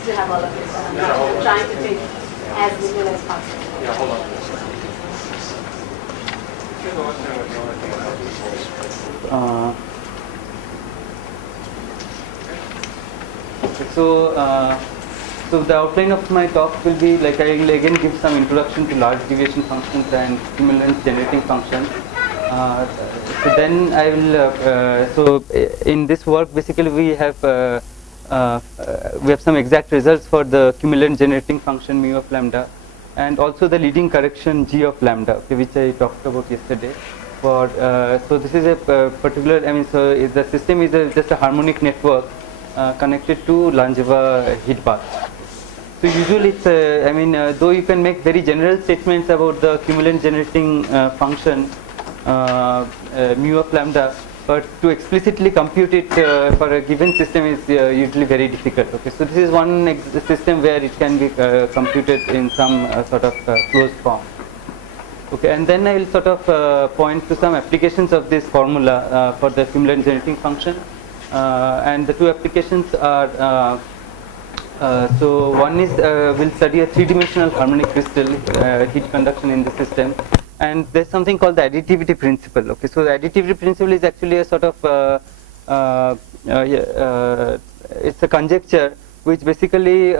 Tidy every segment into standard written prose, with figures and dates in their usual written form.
nice to have all of this. I'm trying to take as little as possible. Yeah, hold on. So the outline of my talk will be like I will again give some introduction to large deviation functions and cumulance generating functions. So then I will. In this work, basically we have some exact results for the cumulance generating function mu of lambda, and also the leading correction g of lambda, okay, which I talked about yesterday. So this is a particular. I mean, so the system is just a harmonic network connected to Langevin heat bath. So usually it's though you can make very general statements about the cumulance generating function mu of lambda, but to explicitly compute it for a given system is usually very difficult. Okay, so this is one system where it can be computed in some sort of closed form. Okay, and then I will sort of point to some applications of this formula for the cumulance generating function, and the two applications are. So one is we'll study a three-dimensional harmonic crystal heat conduction in the system, and there's something called the additivity principle. Okay, so the additivity principle is actually a sort of it's a conjecture which basically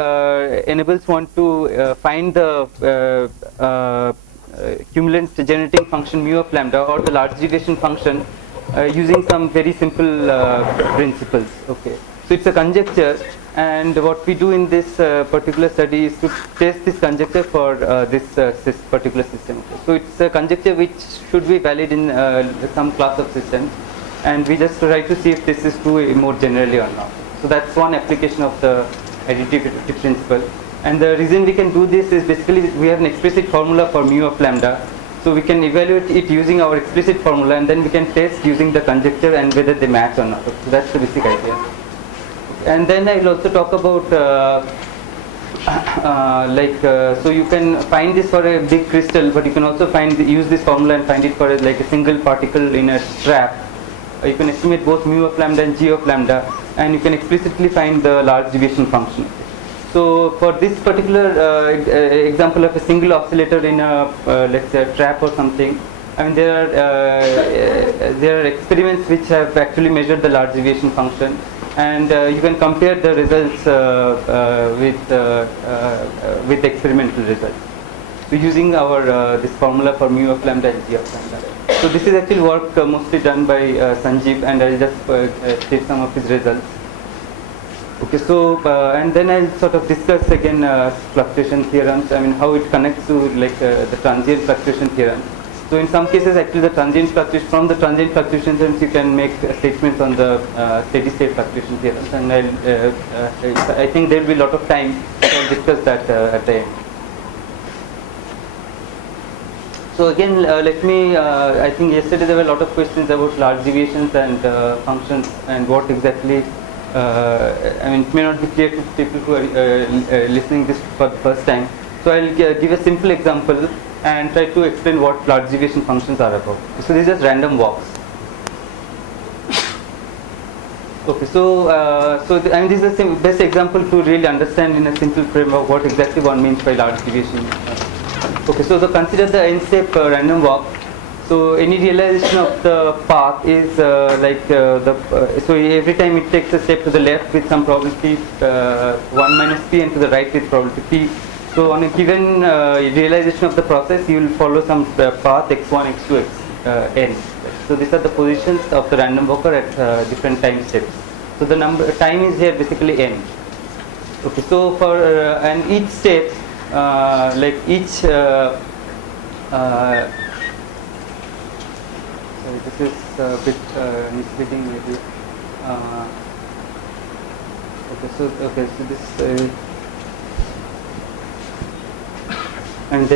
enables one to find the cumulance generating function mu of lambda or the large deviation function using some very simple principles. Okay, so it's a conjecture. And what we do in this particular study is to test this conjecture for this particular system. So it's a conjecture which should be valid in some class of systems, and we just try to see if this is true more generally or not. So that's one application of the additivity principle. And the reason we can do this is basically we have an explicit formula for mu of lambda. So we can evaluate it using our explicit formula, and then we can test using the conjecture and whether they match or not. So that's the basic idea. And then I will also talk about so you can find this for a big crystal, but you can also use this formula and find it for like a single particle in a trap. You can estimate both mu of lambda and g of lambda, and you can explicitly find the large deviation function. So for this particular example of a single oscillator in a let's say a trap or something, I mean there are experiments which have actually measured the large deviation function. And you can compare the results with experimental results. So using our this formula for mu of lambda and g of lambda. So this is actually work mostly done by Sanjeev, and I'll just state some of his results. Okay, so and then I'll sort of discuss again fluctuation theorems. I mean how it connects to like the transient fluctuation theorem. So in some cases, actually, from the transient fluctuations, you can make statements on the steady state fluctuation theorems, and I think there will be a lot of time to discuss that at the end. So again, let me. I think yesterday there were a lot of questions about large deviations and functions and what exactly. I mean, it may not be clear to people who are listening this for the first time. So I'll give a simple example and try to explain what large deviation functions are about. So these are just random walks. Okay, so I mean this is the best example to really understand in a simple framework what exactly one means by large deviation. Okay, so consider the n-step random walk. So any realization of the path is so every time it takes a step to the left with some probability 1 minus p, and to the right with probability p. So on a given realization of the process, you will follow some path x1, x2, n. So these are the positions of the random walker at different time steps. So the time is here basically n. Okay, so for and each step, sorry, this is a bit misleading maybe. Okay, so this. And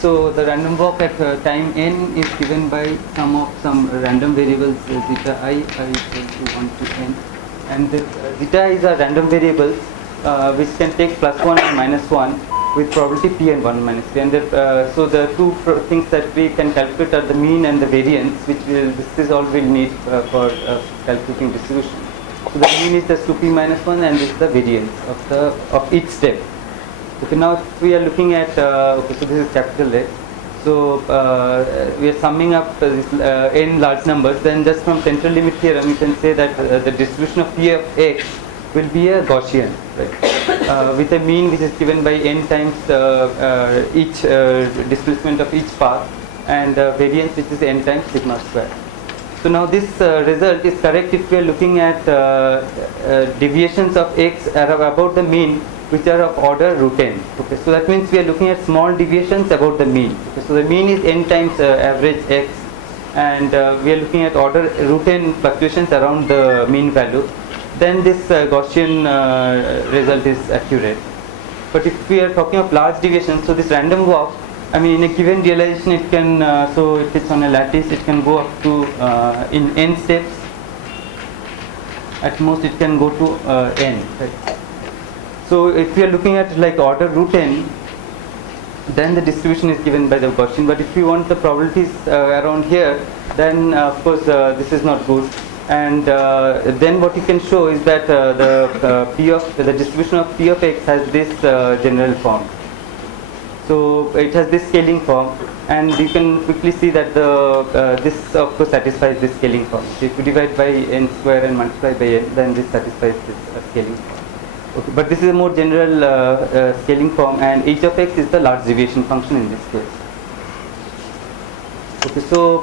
so the random walk at time n is given by some random variables zeta I equal to 1 to n, and zeta is a random variable which can take +1 and -1 with probability p and 1 minus p. And so the two things that we can calculate are the mean and the variance, which this is all we'll need for calculating distribution. So the mean is just 2p minus 1, and this is the variance of each step. Okay, now if we are looking at okay, so this is capital A. So we are summing up this n large numbers. Then just from central limit theorem, you can say that the distribution of p of x will be a Gaussian, right? With a mean which is given by n times each displacement of each path, and variance which is n times sigma square. So now this result is correct if we are looking at deviations of x about the mean which are of order root n. Okay, so that means we are looking at small deviations about the mean. Okay, so the mean is n times average x, and we are looking at order root n fluctuations around the mean value. Then this Gaussian result is accurate. But if we are talking of large deviations, so this random walk, I mean, in a given realization, it can so if it's on a lattice, it can go up to in n steps. At most, it can go to n. Right? So if we are looking at like order root n, then the distribution is given by the Gaussian. But if you want the probabilities around here, then of course this is not good. And then what you can show is that the distribution of p of x has this general form. So it has this scaling form, and you can quickly see that this of course satisfies this scaling form. So if you divide by n square and multiply by n, then this satisfies this scaling form. Okay, but this is a more general scaling form, and h of x is the large deviation function in this case. Okay, so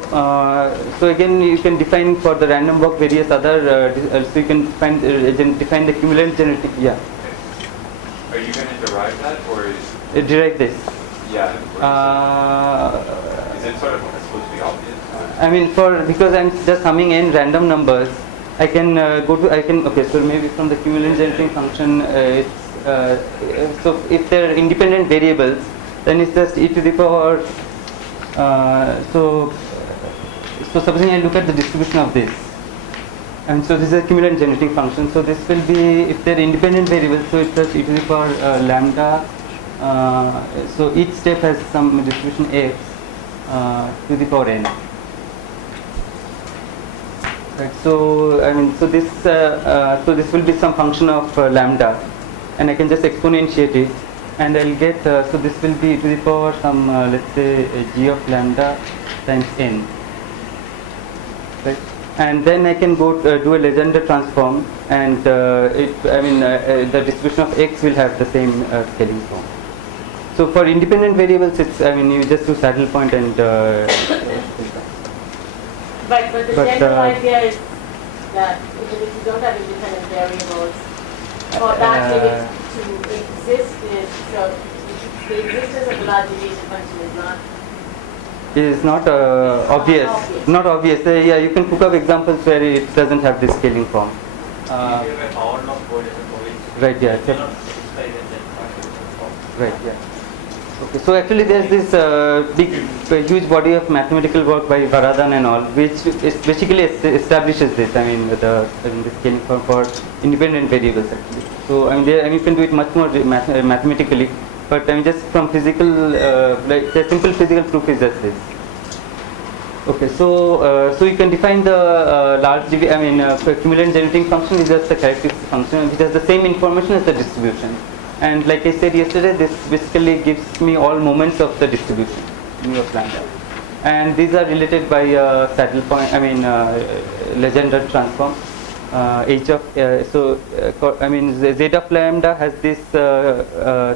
so again you can define for the random walk various other. So you can define the cumulative genetic. Yeah. Are you going to derive that, or is derive this? Yeah. Is it sort of supposed to be obvious? I mean, because I'm just summing n random numbers, I can okay, so maybe from the cumulative generating function, so if there are independent variables, then it's just e to the power. So supposing I look at the distribution of this, and so this is a cumulative generating function. So this will be, if they're independent variables, so it's just e to the power lambda. So each step has some distribution x to the power n. Right. So I mean, so this will be some function of lambda, and I can just exponentiate it, and I'll get so this will be to the power some let's say g of lambda times n. Right. And then I can go do a Legendre transform, and the distribution of x will have the same scaling form. So for independent variables, it's you just do saddle point and. But the general idea is that even if you don't have independent variables, for that limit to exist, so the existence of the large deviation function is not obvious. Not obvious. Yeah, you can cook up examples where it doesn't have this scaling form. Right. Yeah. Right. Yeah. Okay, so actually there's this huge body of mathematical work by Varadhan and all, which basically establishes this. The scaling form for independent variables actually. So you can do it much more mathematically, but just from physical, the simple physical proof is just this. Okay, so you can define the large cumulative generating function is just a characteristic function which has the same information as the distribution. And like I said yesterday, this basically gives me all moments of the distribution, mu of lambda. And these are related by saddle point, Legendre transform. H of, z of lambda has this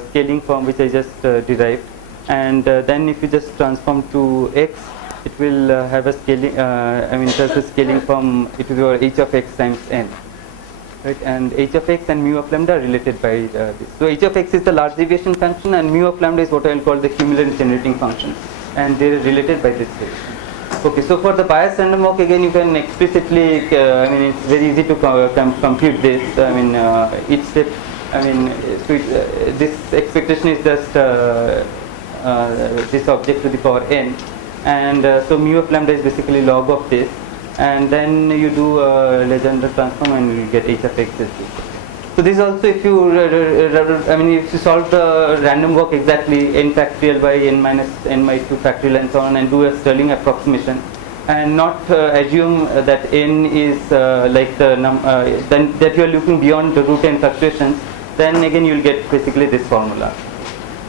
scaling form which I just derived. And then if you just transform to x, it will have a scaling, just a scaling form, it will be h of x times n. Right, and h of x and mu of lambda are related by this. So h of x is the large deviation function, and mu of lambda is what I will call the cumulative generating function, and they are related by this relation. Okay, so for the bias random walk, again you can explicitly, it's very easy to compute this. Each step, this expectation is just this object to the power n, and so mu of lambda is basically log of this. And then you do Legendre transform and you get h of x is this. So this also, if you if you solve the random walk exactly, n factorial by n minus n by 2 factorial and so on, and do a Stirling approximation, and not assume that n is like the then that you are looking beyond the root n fluctuations, then again you will get basically this formula.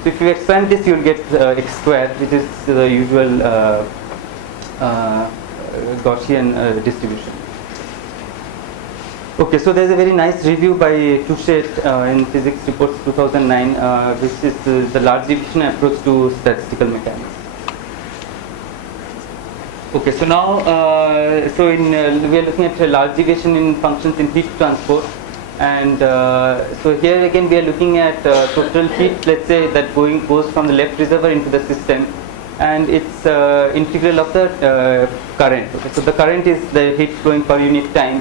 So if you expand this, you will get x squared, which is the usual Gaussian distribution. Okay, so there's a very nice review by Touchet in Physics Reports 2009, which is the large division approach to statistical mechanics. Okay, so now, we are looking at a large deviation in functions in heat transport, and so here again we are looking at total heat, let's say, that goes from the left reservoir into the system, and it's integral of the current. Okay, so the current is the heat flowing per unit time,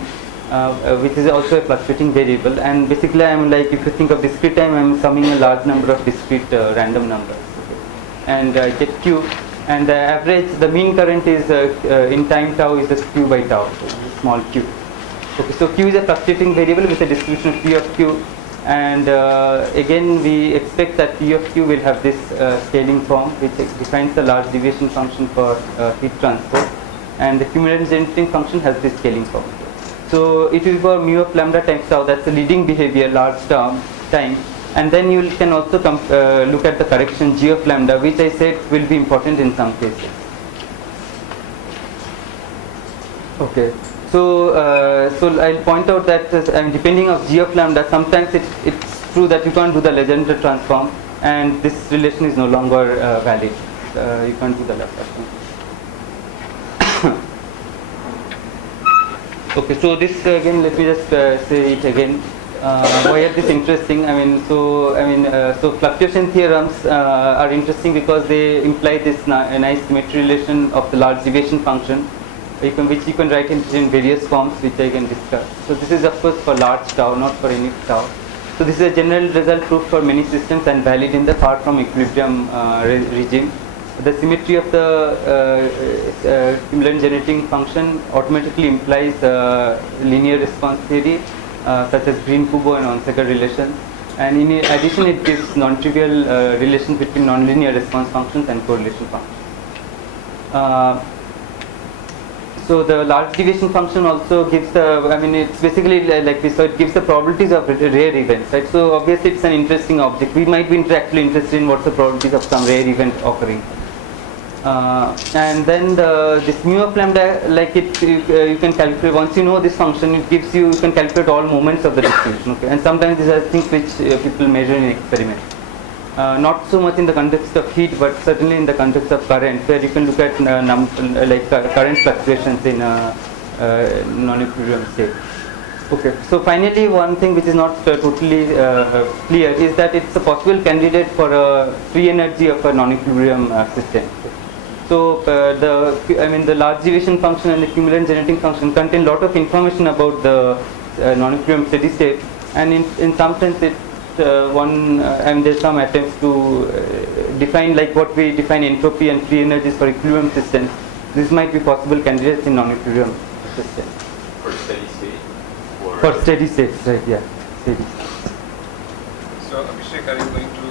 which is also a fluctuating variable, and basically I am like, if you think of discrete time, I am summing a large number of discrete random numbers, okay, and I get Q. And the average, the mean current is in time tau is just Q by tau, so small q. Okay, so Q is a fluctuating variable with a distribution of P of Q, and again we expect that P of Q will have this scaling form, which defines the large deviation function for heat transport, and the cumulative generating function has this scaling form. So it will be for mu of lambda times tau, that's the leading behavior, large term time. And then you can also look at the correction g of lambda, which I said will be important in some cases. Okay, so I'll point out that depending on g of lambda, sometimes it's true that you can't do the Legendre transform, and this relation is no longer valid. You can't do the Laplace transform. Okay, so this again, let me just say it again. Why is this interesting? So fluctuation theorems are interesting because they imply this nice symmetry relation of the large deviation function, which you can write in various forms, which I can discuss. So this is of course for large tau, not for any tau. So this is a general result proof for many systems and valid in the far from equilibrium regime. The symmetry of the cumulative generating function automatically implies linear response theory, such as Green-Kubo and Onsager relations, and in addition it gives non-trivial relations between nonlinear response functions and correlation functions. So the large deviation function also gives the, it's basically like we saw, it gives the probabilities of rare events, right? So obviously it's an interesting object. We might be actually interested in what's the probabilities of some rare event occurring. And then this mu of lambda, like you can calculate, once you know this function, it gives you can calculate all moments of the distribution. Okay? And sometimes these are things which people measure in experiments. Not so much in the context of heat, but certainly in the context of current, where you can look at current fluctuations in non-equilibrium state. Okay, so finally one thing which is not totally clear is that it's a possible candidate for a free energy of a non-equilibrium system. So the large deviation function and the cumulative generating function contain a lot of information about the non-equilibrium steady state, and in some sense it there's some attempts to define like what we define entropy and free energies for equilibrium systems. This might be possible candidates in non-equilibrium systems. For steady state? Or For steady states, right? Yeah, steady. So Abhishek, are you going to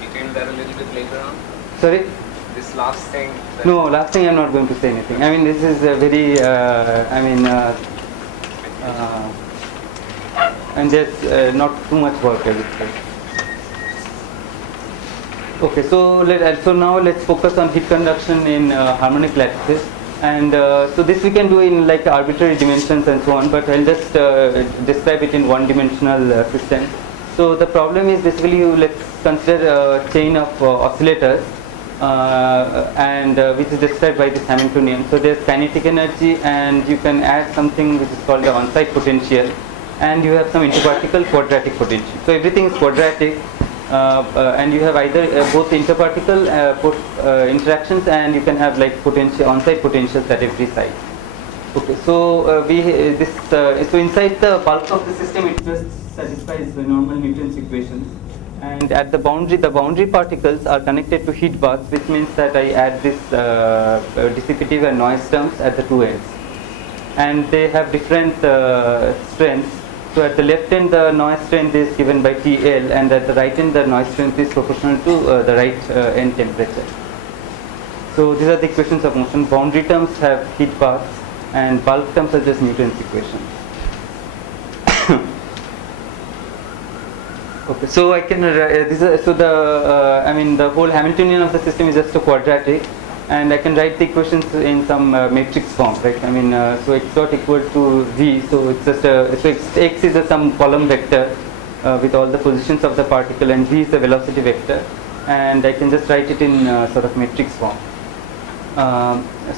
detail that a little bit later on? Sorry? This last thing. No, last thing I'm not going to say anything. This is a very, and there's not too much work, I would say. Okay, so now let's focus on heat conduction in harmonic lattices. And so this we can do in like arbitrary dimensions and so on, but I'll just describe it in one-dimensional system. So the problem is basically let's consider a chain of oscillators, which is described by this Hamiltonian. So there's kinetic energy, and you can add something which is called the on-site potential, and you have some interparticle quadratic potential. So everything is quadratic, and you have either both interparticle interactions, and you can have like potential on-site potentials at every side. Okay, so so inside the bulk of the system, it just satisfies the normal Newton's equations. And at the boundary particles are connected to heat baths, which means that I add this dissipative and noise terms at the two ends, and they have different strengths. So at the left end, the noise strength is given by TL, and at the right end, the noise strength is proportional to the right end temperature. So these are the equations of motion. Boundary terms have heat paths, and bulk terms are just Newton's equations. Okay, so I can the whole Hamiltonian of the system is just a quadratic, and I can write the equations in some matrix form, right? So x dot equal to z, so it's just x is some column vector with all the positions of the particle, and v is the velocity vector, and I can just write it in sort of matrix form.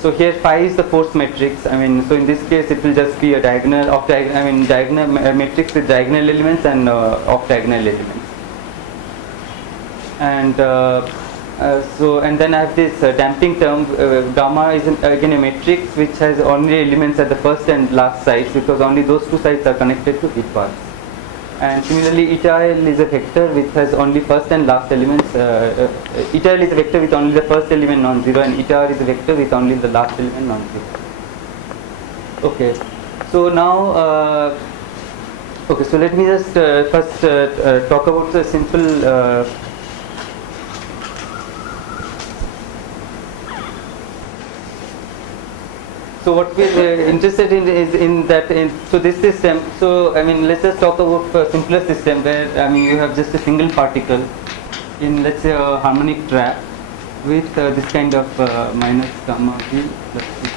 So here phi is the force matrix. So in this case it will just be a diagonal matrix with diagonal elements and off diagonal elements. And and then I have this damping term. Gamma is again a matrix which has only elements at the first and last sides, because only those two sides are connected to heat paths. And similarly, eta L is a vector which has only first and last elements. Eta L is a vector with only the first element non-zero, and eta R is a vector with only the last element non-zero. Okay, so now, so let me just first talk about the simple. So what we're interested in is so this system. So let's just talk about a simpler system where you have just a single particle in, let's say, a harmonic trap with this kind of minus gamma v plus v.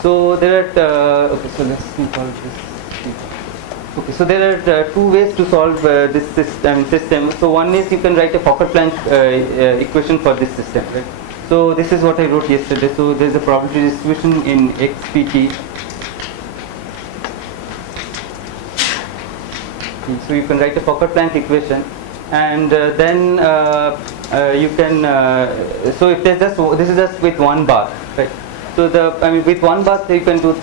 So there are so let's solve this. Okay, so there are two ways to solve this system. So one is you can write a Fokker-Planck equation for this system, right? So this is what I wrote yesterday. So there is a probability distribution in xpt. So you can write a Fokker-Planck equation, and then you can. So if there's this is just with one bath, right? So with one bath you can do.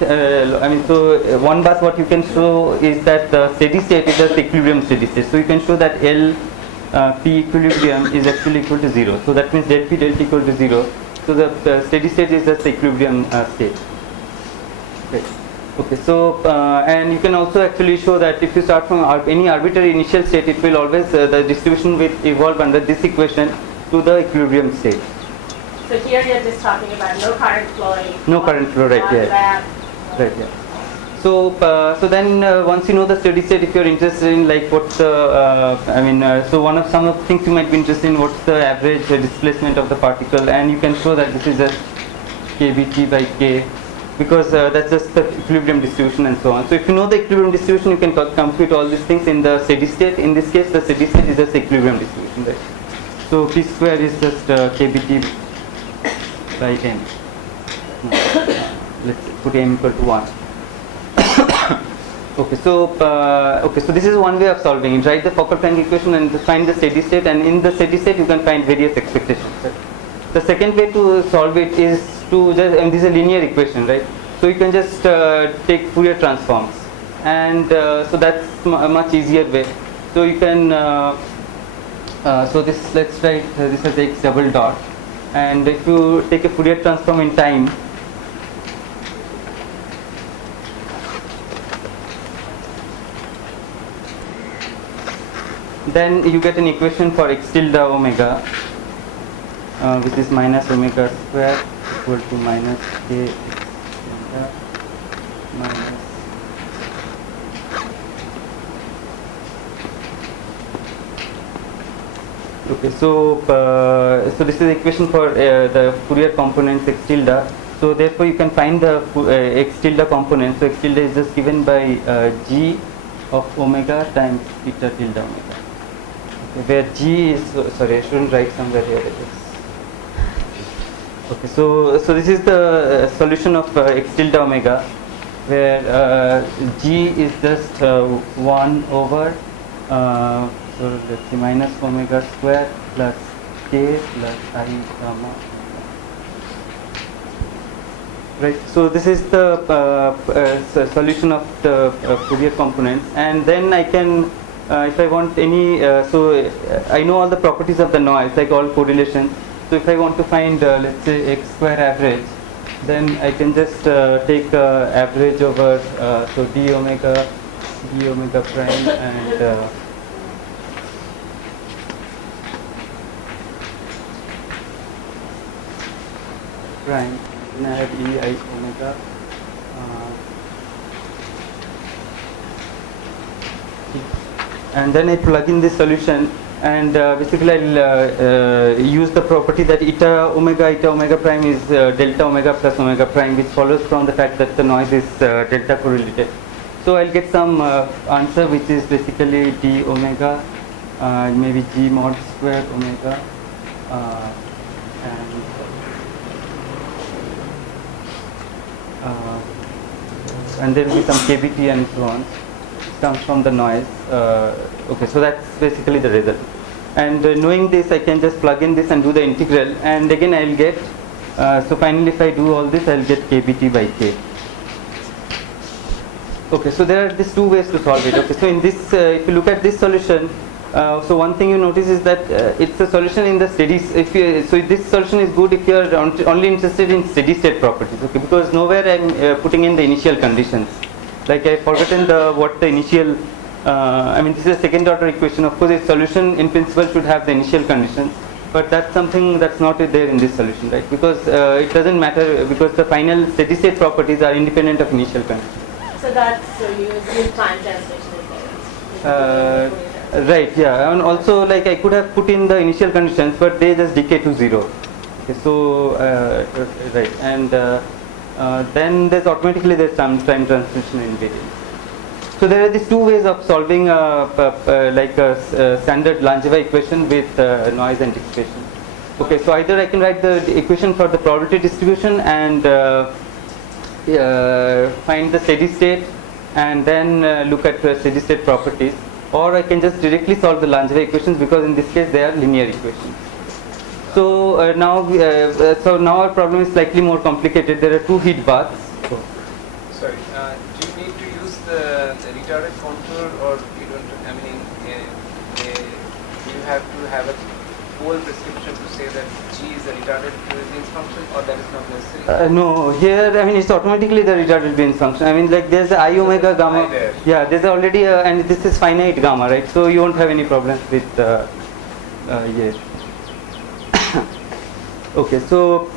So one bath, what you can show is that the steady state is just equilibrium steady state. So you can show that L. P equilibrium is actually equal to 0. So that means del P del T equal to 0. So the steady state is just the equilibrium state. Okay. So and you can also actually show that if you start from any arbitrary initial state, it will always the distribution will evolve under this equation to the equilibrium state. So here you're just talking about no current flowing. No current flow, right? Yeah. Right. Yeah. So then once you know the steady state, if you're interested in like what's the so some of the things you might be interested in, what's the average displacement of the particle, and you can show that this is just kBt by k, because that's just the equilibrium distribution and so on. So if you know the equilibrium distribution, you can compute all these things in the steady state. In this case, the steady state is just equilibrium distribution, right? So p square is just kBt by m. Let's put m equal to 1. Okay, so this is one way of solving it. Write the Fokker-Planck equation and find the steady state, and in the steady state you can find various expectations. Right? The second way to solve it is to just, this is a linear equation, right? So you can just take Fourier transforms, and so that's a much easier way. So you can so this, let's write this as x double dot, and if you take a Fourier transform in time. Then you get an equation for x tilde omega, which is minus omega square equal to minus k x tilde minus. Okay, so this is the equation for the Fourier components x tilde. So therefore you can find the x tilde component. So x tilde is just given by g of omega times eta tilde omega. Where g is, sorry, I shouldn't write somewhere here. Okay, so this is the solution of x tilde omega, where g is just 1 over so let's see, minus omega square plus k plus I gamma. Right. So this is the solution of the Fourier components, and then I can. If I want any, so I know all the properties of the noise, like all correlations. So if I want to find, let's say, x square average, then I can just take average over so d omega prime, and prime, and I have E I omega. And then I plug in this solution, and basically I'll use the property that eta omega prime is delta omega plus omega prime, which follows from the fact that the noise is delta correlated. So I'll get some answer which is basically d omega, maybe g mod square omega, and there will be some kbt and so on. It comes from the noise. Okay, so that's basically the result. And knowing this, I can just plug in this and do the integral, and again I'll get, so finally if I do all this, I'll get kbt by k. Okay, so there are these two ways to solve it. Okay, so in this, if you look at this solution, so one thing you notice is that it's a solution in the steady. So this solution is good if you are only interested in steady state properties. Okay, because nowhere I'm putting in the initial conditions. Like I've forgotten what the initial. I mean, this is a second order equation. Of course, its solution in principle should have the initial conditions, but that's something that's not there in this solution, right? Because it doesn't matter, because the final steady state properties are independent of initial conditions. So that's you assume time translation is there. Right, yeah, and also like I could have put in the initial conditions, but they just decay to 0. Okay, so right, and then there's automatically some time translation invariance. So there are these two ways of solving like a standard Langevin equation with noise and dissipation. Okay, so either I can write the equation for the probability distribution and find the steady state, and then look at steady state properties, or I can just directly solve the Langevin equations, because in this case they are linear equations. So now our problem is slightly more complicated. There are two heat baths. Sorry, do you need to use the retarded contour, or you don't? I mean, you have to have a whole prescription to say that G is a retarded Green's function, or that is not necessary? No, here I mean it's automatically the retarded Green's function. I mean, like there's I omega gamma. Yeah, there's already and this is finite gamma, right? So you won't have any problems with yes. Okay, so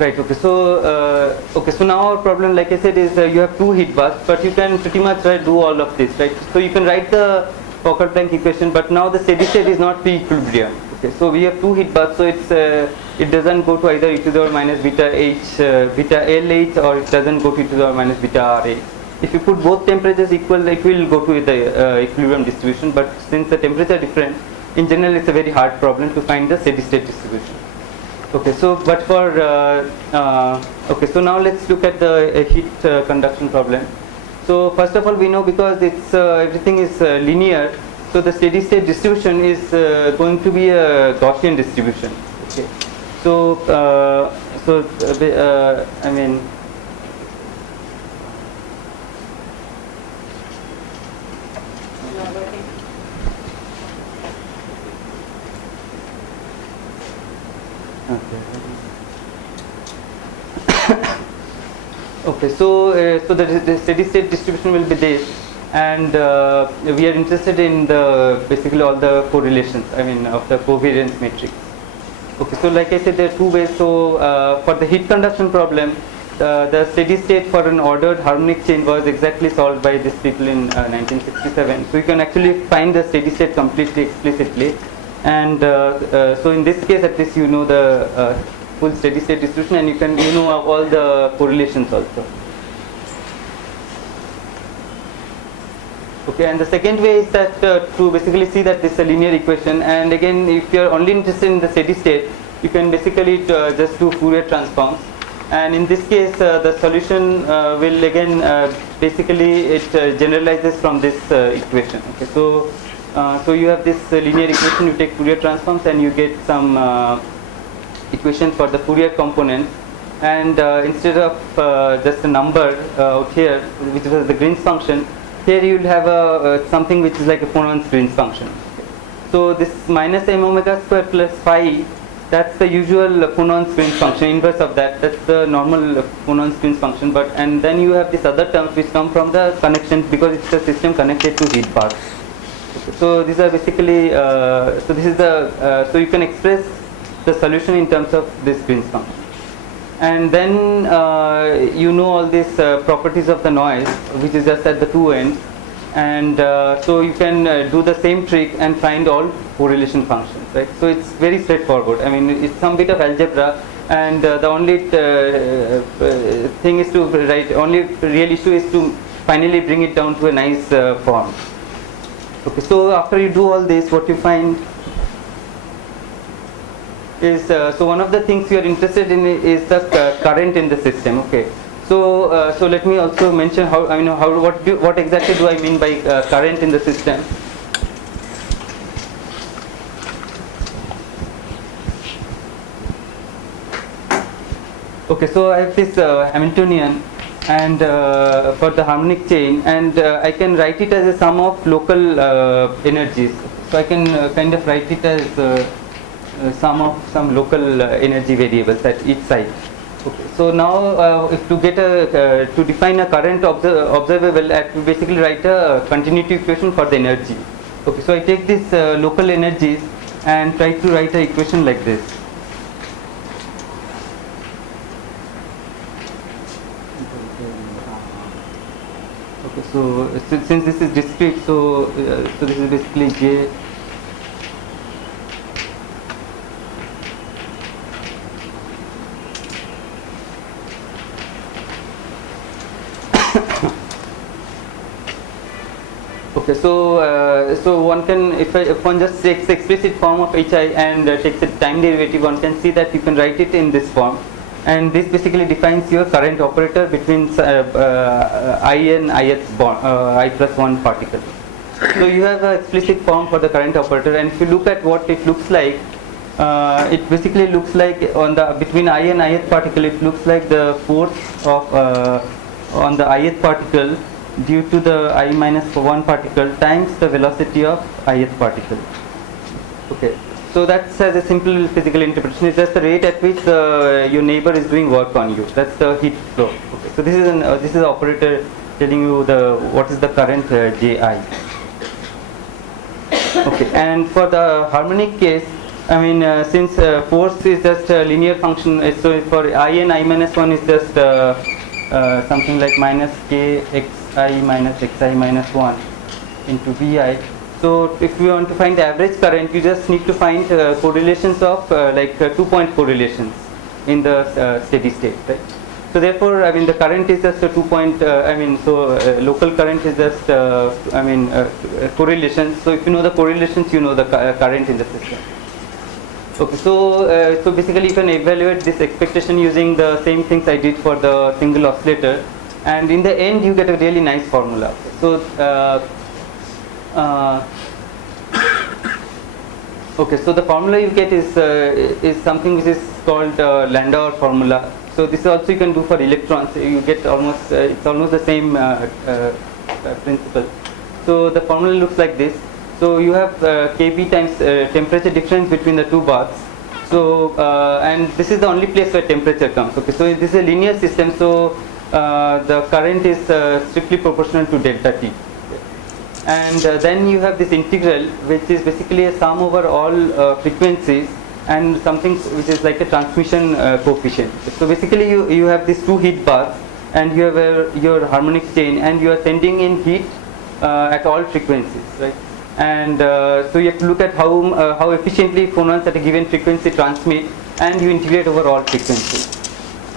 right. Okay, so now our problem, like I said, is you have two heat baths, but you can pretty much do all of this, right? So you can write the Fokker-Planck equation, but now the steady state is not pre-equilibrium. Okay, so we have two heat baths, so it doesn't go to either e to the power minus beta h, beta lh, or it doesn't go to e to the power minus beta rh. If you put both temperatures equal, it will go to the equilibrium distribution. But since the temperatures are different, in general, it's a very hard problem to find the steady state distribution. Okay, so but for okay, so now let's look at the heat conduction problem. So first of all, we know, because it's everything is linear, so the steady state distribution is going to be a Gaussian distribution. Okay, so I mean, okay, so the steady state distribution will be this, and we are interested in the basically all the correlations, I mean, of the covariance matrix. Okay, so like I said, there are two ways. So for the heat conduction problem, the steady state for an ordered harmonic chain was exactly solved by these people in 1967. So you can actually find the steady state completely explicitly, and so in this case, at least you know the full steady state distribution, and you know all the correlations also. Okay, and the second way is that to basically see that this is a linear equation, and again, if you are only interested in the steady state, you can basically just do Fourier transforms, and in this case the solution will again basically it generalizes from this equation. Okay, so you have this linear equation, you take Fourier transforms, and you get some equation for the Fourier component, and instead of just a number out here, which was the Green's function, here you will have something which is like a Fonon's Green's function. So this minus m omega square plus phi, that's the usual Fonon's Green's function, inverse of that. That's the normal Fonon's Green's function. But and then you have these other terms which come from the connection, because it's a system connected to heat baths. Okay. So these are basically so this is the so you can express the solution in terms of this Green's function. And then you know all these properties of the noise, which is just at the two ends, and so you can do the same trick and find all correlation functions, right? So it's very straightforward. I mean, it's some bit of algebra, and the only thing is to write. Only real issue is to finally bring it down to a nice form. Okay, so after you do all this, what you find is so one of the things you are interested in is the current in the system. Okay, so so let me also mention how what exactly do I mean by current in the system. Okay, so I have this Hamiltonian and for the harmonic chain, and I can write it as a sum of local energies. So I can kind of write it as sum of some local energy variables at each side. Okay. So now if to get a to define a current observable, I basically write a continuity equation for the energy. Okay. So I take these local energies and try to write an equation like this. Okay. So since this is discrete, so this is basically J. Okay, so one can, if one just takes the explicit form of Hi and takes a time derivative, one can see that you can write it in this form, and this basically defines your current operator between I and ith bond, I plus 1 particle. So you have an explicit form for the current operator, and if you look at what it looks like, it basically looks like on the between I and ith particle, it looks like the force of on the ith particle due to the I minus 1 particle times the velocity of ith particle. Okay, so that's as a simple physical interpretation. It's just the rate at which your neighbor is doing work on you. That's the heat flow. Okay, so this is an operator telling you what is the current Ji. Okay, and for the harmonic case, I mean since force is just a linear function, so for I and I minus 1 is just something like minus k xi minus xi minus 1 into Vi. So if you want to find the average current, you just need to find correlations of like 2-point correlations in the steady state, right? So therefore, I mean the current is just a 2-point. Local current is just correlations. So if you know the correlations, you know the current in the system. Okay, so basically you can evaluate this expectation using the same things I did for the single oscillator, and in the end you get a really nice formula. So okay, so the formula you get is something which is called Landauer formula. So this also you can do for electrons. You get almost it's almost the same principle. So the formula looks like this. So you have Kb times temperature difference between the two baths. So and this is the only place where temperature comes. Okay, so this is a linear system. So the current is strictly proportional to delta T. And then you have this integral, which is basically a sum over all frequencies and something which is like a transmission coefficient. So basically you have these two heat baths, and you have your harmonic chain, and you are sending in heat at all frequencies, right? And so you have to look at how efficiently phonons at a given frequency transmit, and you integrate over all frequencies.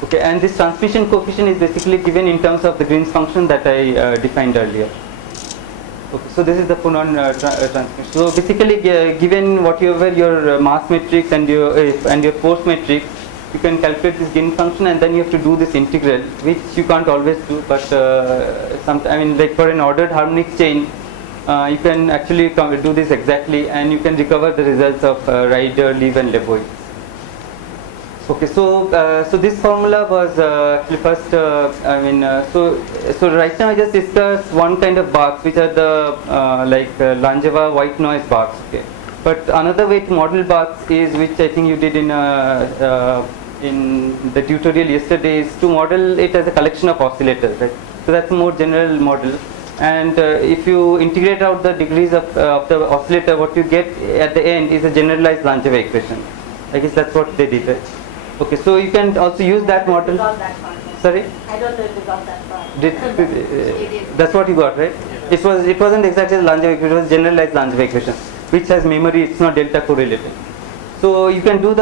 Okay, and this transmission coefficient is basically given in terms of the Green's function that I defined earlier. Okay, so this is the phonon transmission. So basically, given whatever your mass matrix and your force matrix, you can calculate this gain function, and then you have to do this integral, which you can't always do. But like for an ordered harmonic chain, you can actually do this exactly, and you can recover the results of Ryder, Leib, and Lebois. Okay, so this formula was first. So right now I just discussed one kind of box, which are the Langevin white noise box. Okay, but another way to model box is, which I think you did in the tutorial yesterday, is to model it as a collection of oscillators. Right. So that's a more general model. And if you integrate out the degrees of the oscillator, what you get at the end is a generalized Langevin equation. I guess that's what they did, right? Okay, so you can also use that model. Got that far. Sorry? I don't know if they got that far. That's what you got, right? It wasn't exactly the Langevin equation, it was generalized Langevin equation, which has memory, it's not delta correlated. So you can do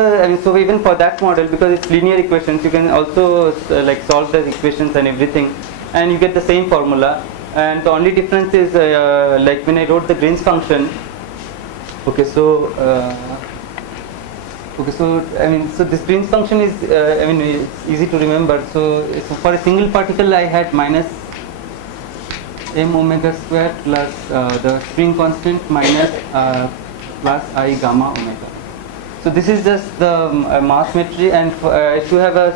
so even for that model, because it's linear equations, you can also like solve the equations and everything, and you get the same formula. And the only difference is like when I wrote the Green's function. Okay, so so this Green's function is it's easy to remember. So for a single particle, I had minus m omega square plus the spring constant minus plus I gamma omega. So this is just the mass metric, and if you have a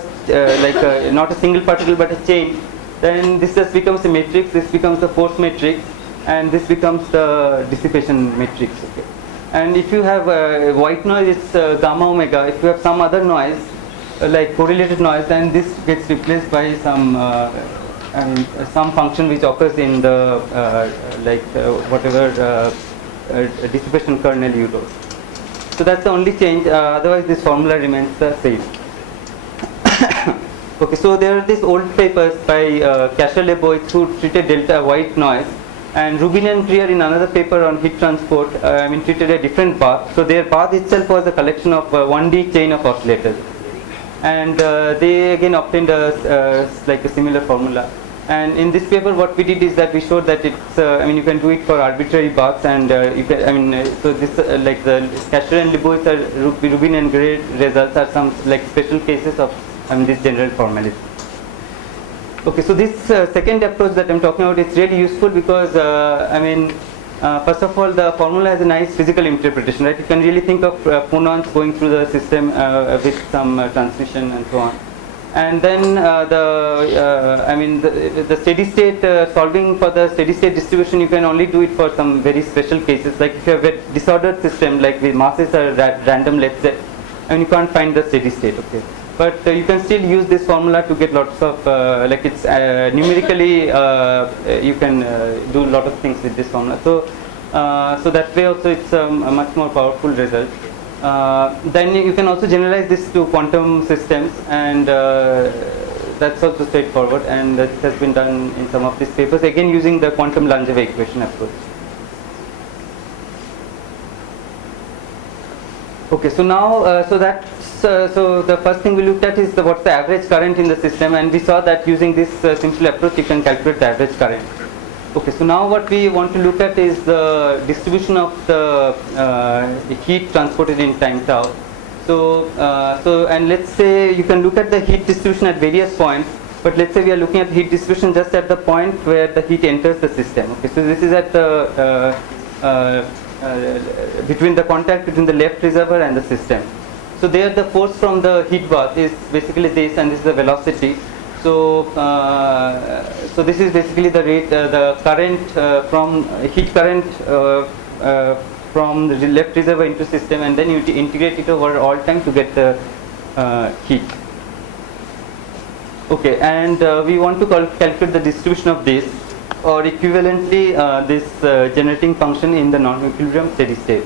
not a single particle but a chain, then this just becomes a matrix, this becomes the force matrix, and this becomes the dissipation matrix. Okay. And if you have white noise, it's gamma omega. If you have some other noise, like correlated noise, then this gets replaced by some some function which occurs in the whatever dissipation kernel you wrote. So that's the only change. Otherwise, this formula remains the same. Okay, so there are these old papers by Kasher-Leboitz who treated delta white noise, and Rubin and Greer in another paper on heat transport treated a different path. So their path itself was a collection of 1D chain of oscillators, and they again obtained like a similar formula. And in this paper, what we did is that we showed that it's you can do it for arbitrary paths, and you can so this like the Kasher and Leboitz Rubin and Greer results are some like special cases of this general formalism. Okay, so this second approach that I'm talking about is really useful because first of all, the formula has a nice physical interpretation, right? You can really think of phonons going through the system with some transmission and so on. And then the steady state solving for the steady state distribution, you can only do it for some very special cases, like if you have a disordered system, like with masses are random, let's say, and you can't find the steady state. Okay. But you can still use this formula to get lots of like it's numerically you can do a lot of things with this formula. So so that way also it's a much more powerful result. Then you can also generalize this to quantum systems, and that's also straightforward, and that has been done in some of these papers, again using the quantum Langevin equation approach. Okay, so now so the first thing we looked at is what's the average current in the system, and we saw that using this simple approach you can calculate the average current. Okay, so now what we want to look at is the distribution of the heat transported in time tau. So and let's say you can look at the heat distribution at various points, but let's say we are looking at heat distribution just at the point where the heat enters the system. Okay, so this is at the between the contact between the left reservoir and the system. So there the force from the heat bath is basically this, and this is the velocity. So so this is basically the rate, the current from heat current from the left reservoir into system, and then you integrate it over all time to get the heat. Okay, and we want to calculate the distribution of this, or equivalently this generating function in the non-equilibrium steady state.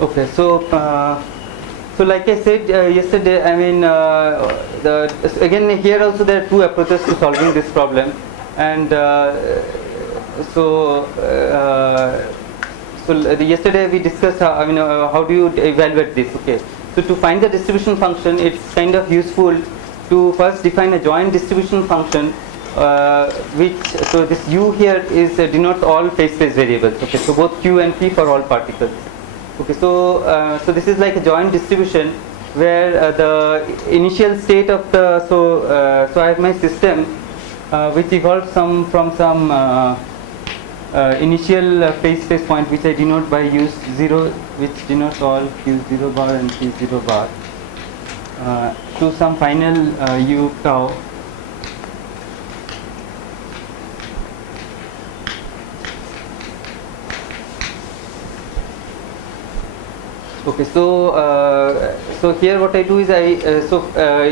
Okay, so so like I said yesterday, again here also there are two approaches to solving this problem, and yesterday we discussed how do you evaluate this. Okay, so to find the distribution function, it's kind of useful to first define a joint distribution function, so this u here is denotes all phase space variables. Okay, so both q and p for all particles. Okay, so so this is like a joint distribution where the initial state of the so I have my system which evolved from some initial phase space point which I denote by u0, which denotes all q0 bar and q0 bar, to some final u tau. Okay, so here what I do is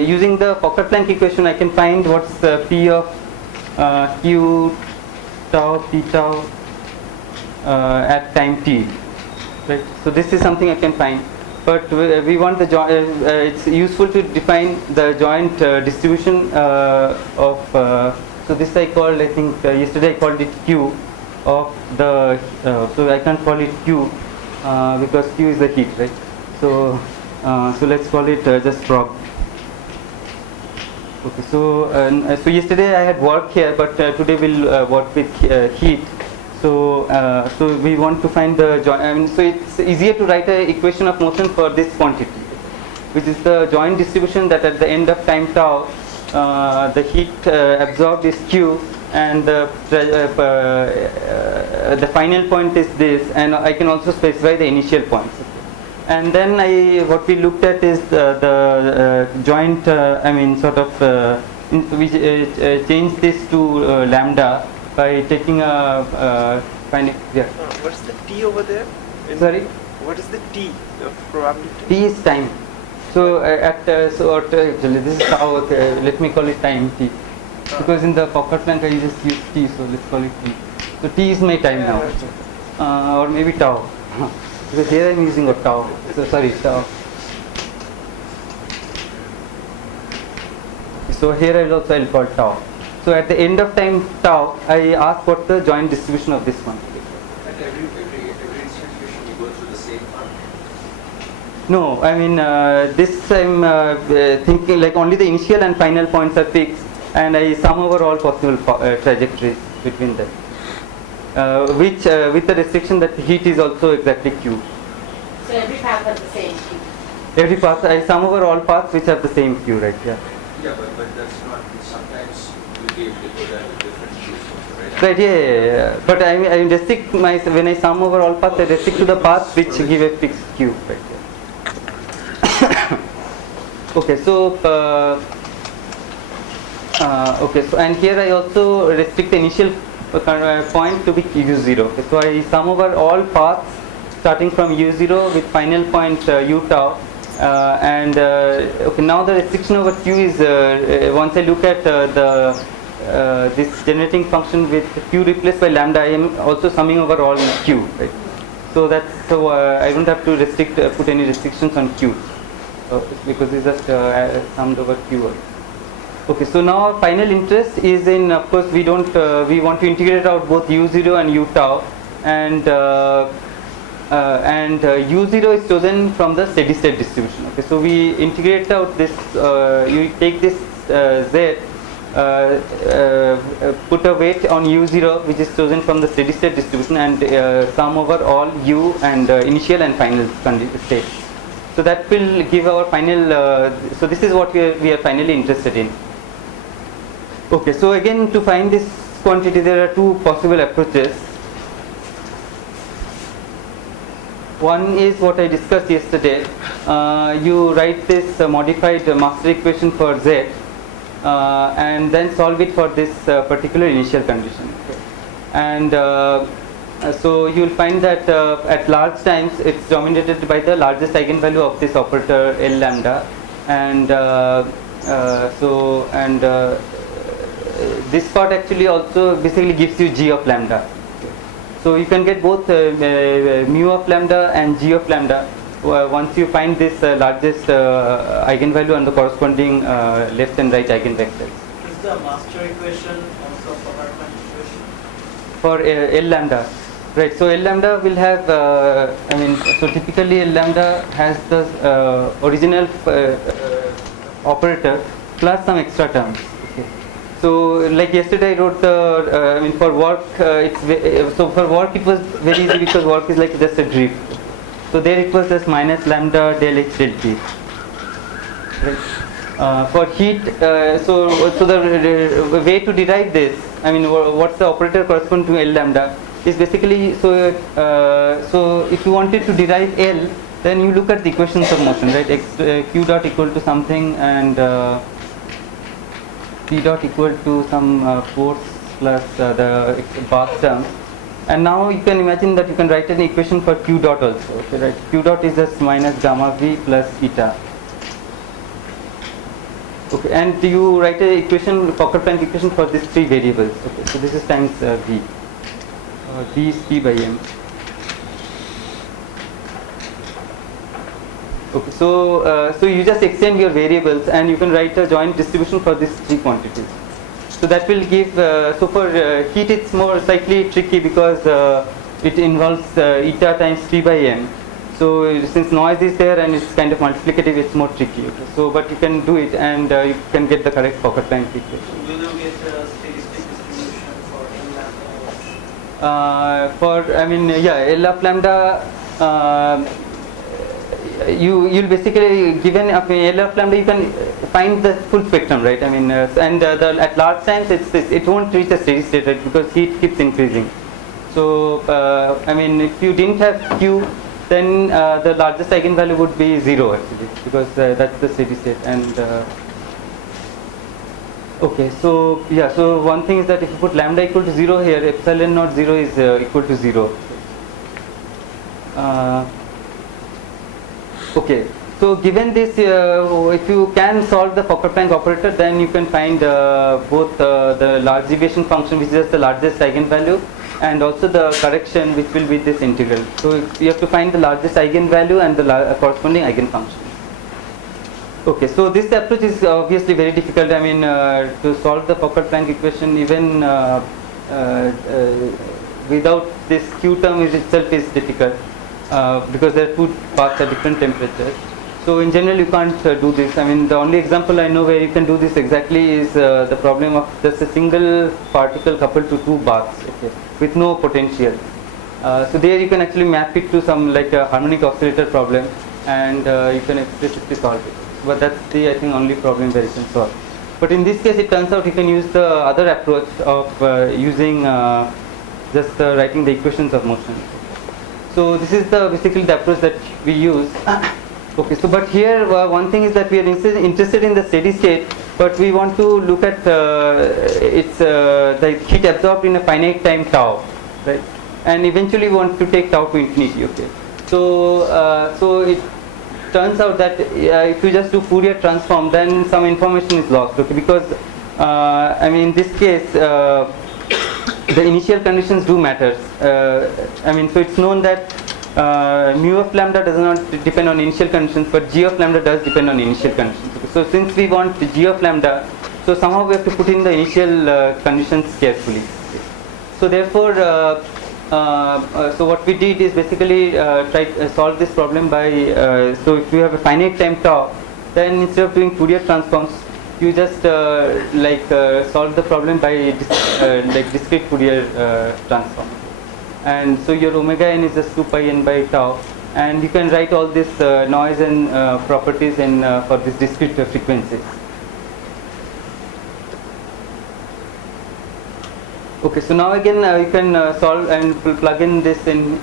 using the Fokker-Planck equation I can find what's P of Q tau P tau at time t, right? So this is something I can find, but we want the it's useful to define the joint distribution of so this I called, I think yesterday I called it Q of the so I can't call it Q because Q is the heat, right? So let's call it just prop. Okay, so yesterday I had work here, but today we'll work with heat. So we want to find the joint. I mean, so it's easier to write an equation of motion for this quantity, which is the joint distribution that at the end of time tau, the heat absorbed is Q, and the final point is this, and I can also specify the initial points. And then what we looked at is the joint. I mean, sort of we changed this to lambda by taking a finding. Yeah. What's the T over there? Sorry. What is the T? The probability. T is time. So actually this is tau. Let me call it time T, because in the Fokker-Planck I just use T. So let's call it T. So T is my time now, or maybe tau. Because here I am using a tau. So sorry, tau. So here I'll call tau. So at the end of time tau, I ask what the joint distribution of this one. At every institution you go through the same part. No, I mean this I'm thinking like only the initial and final points are fixed, and I sum over all possible trajectories between them. Which with the restriction that heat is also exactly Q. So every path has the same Q. Every path, I sum over all paths which have the same Q, right? Yeah. Yeah, but that's not. Sometimes you'll be able to go down with different Qs, right? Right. Yeah. But I restrict my when I sum over all paths, I restrict to the paths which give a fixed Q, right? Yeah. Okay. So. Okay. So and here I also restrict the initial point to be u0. Okay, so I sum over all paths starting from u0 with final point u tau, and okay, now the restriction over q is once I look at this generating function with q replaced by lambda, I am also summing over all q, right? So that's I don't have to restrict put any restrictions on q because it's just summed over q. Okay, so now our final interest is in, of course, we want to integrate out both u0 and u tau, and u0 is chosen from the steady state distribution. Okay, so we integrate out this. You take this z, put a weight on u0, which is chosen from the steady state distribution, and sum over all u and initial and final state. So that will give our final. So this is what we are finally interested in. Okay, so again to find this quantity there are two possible approaches. One is what I discussed yesterday. You write this modified master equation for z and then solve it for this particular initial condition. Okay. And so you will find that at large times it's dominated by the largest eigenvalue of this operator L lambda, and this part actually also basically gives you g of lambda. So you can get both mu of lambda and g of lambda once you find this largest eigenvalue and the corresponding left and right eigenvectors. Is the master equation also Fokker-Planck equation? For L lambda, right? So L lambda will have, I mean, so typically L lambda has the original operator plus some extra terms. So like yesterday I wrote the, I mean for work, so for work it was very easy because work is like just a drift. So there it was just minus lambda del x del t. Right. For heat, so the way to derive this, I mean what's the operator corresponding to L lambda is basically, so if you wanted to derive L, then you look at the equations of motion, right? Q dot equal to something and P dot equal to some force plus the path term. And now you can imagine that you can write an equation for q dot also. Okay, right? Q dot is just minus gamma v plus eta. Okay, and you write an equation, Fokker-Planck equation for these three variables. Okay, so this is times v. V is p by m. Okay, so you just extend your variables and you can write a joint distribution for these three quantities. So that will give. So for heat, it's more slightly tricky because it involves eta times p by m. So since noise is there and it's kind of multiplicative, it's more tricky. Okay. So, but you can do it and you can get the correct Fokker-Planck equation. Will you get a statistic distribution for L lambda? L of lambda. You'll basically given L of lambda, you can find the full spectrum, right? At large times it won't reach a steady state, right? Because heat keeps increasing. So if you didn't have Q, then the largest eigenvalue would be 0 actually, because that's the steady state. And okay, so yeah, so one thing is that if you put lambda equal to 0 here, epsilon naught 0 is equal to 0. Okay, so given this, if you can solve the Fokker-Planck operator, then you can find both the large deviation function, which is just the largest eigenvalue, and also the correction, which will be this integral. So you have to find the largest eigenvalue and the corresponding eigenfunction. Okay, so this approach is obviously very difficult. To solve the Fokker-Planck equation, even without this Q term itself is difficult. Because there are two parts at different temperatures. So in general you can't do this. The only example I know where you can do this exactly is the problem of just a single particle coupled to two baths, okay, with no potential. So there you can actually map it to some like a harmonic oscillator problem, and you can explicitly solve it. But that's the, I think, only problem where you can solve. But in this case it turns out you can use the other approach of using just writing the equations of motion. So this is basically the approach that we use. Okay, so but here one thing is that we are interested in the steady state, but we want to look at the heat absorbed in a finite time tau, right? And eventually we want to take tau to infinity. Okay, so it turns out that if you just do Fourier transform, then some information is lost. Okay, because in this case. The initial conditions do matter. So it's known that mu of lambda does not depend on initial conditions, but g of lambda does depend on initial conditions. Okay. So since we want g of lambda, so somehow we have to put in the initial conditions carefully. Okay. So therefore, so what we did is basically try to solve this problem by, so if you have a finite time tau, then instead of doing Fourier transforms, you just solve the problem by discrete Fourier transform, and so your omega n is just 2 pi n by tau, and you can write all this noise and properties in for these discrete frequencies. Okay, so now again you can solve and plug in this in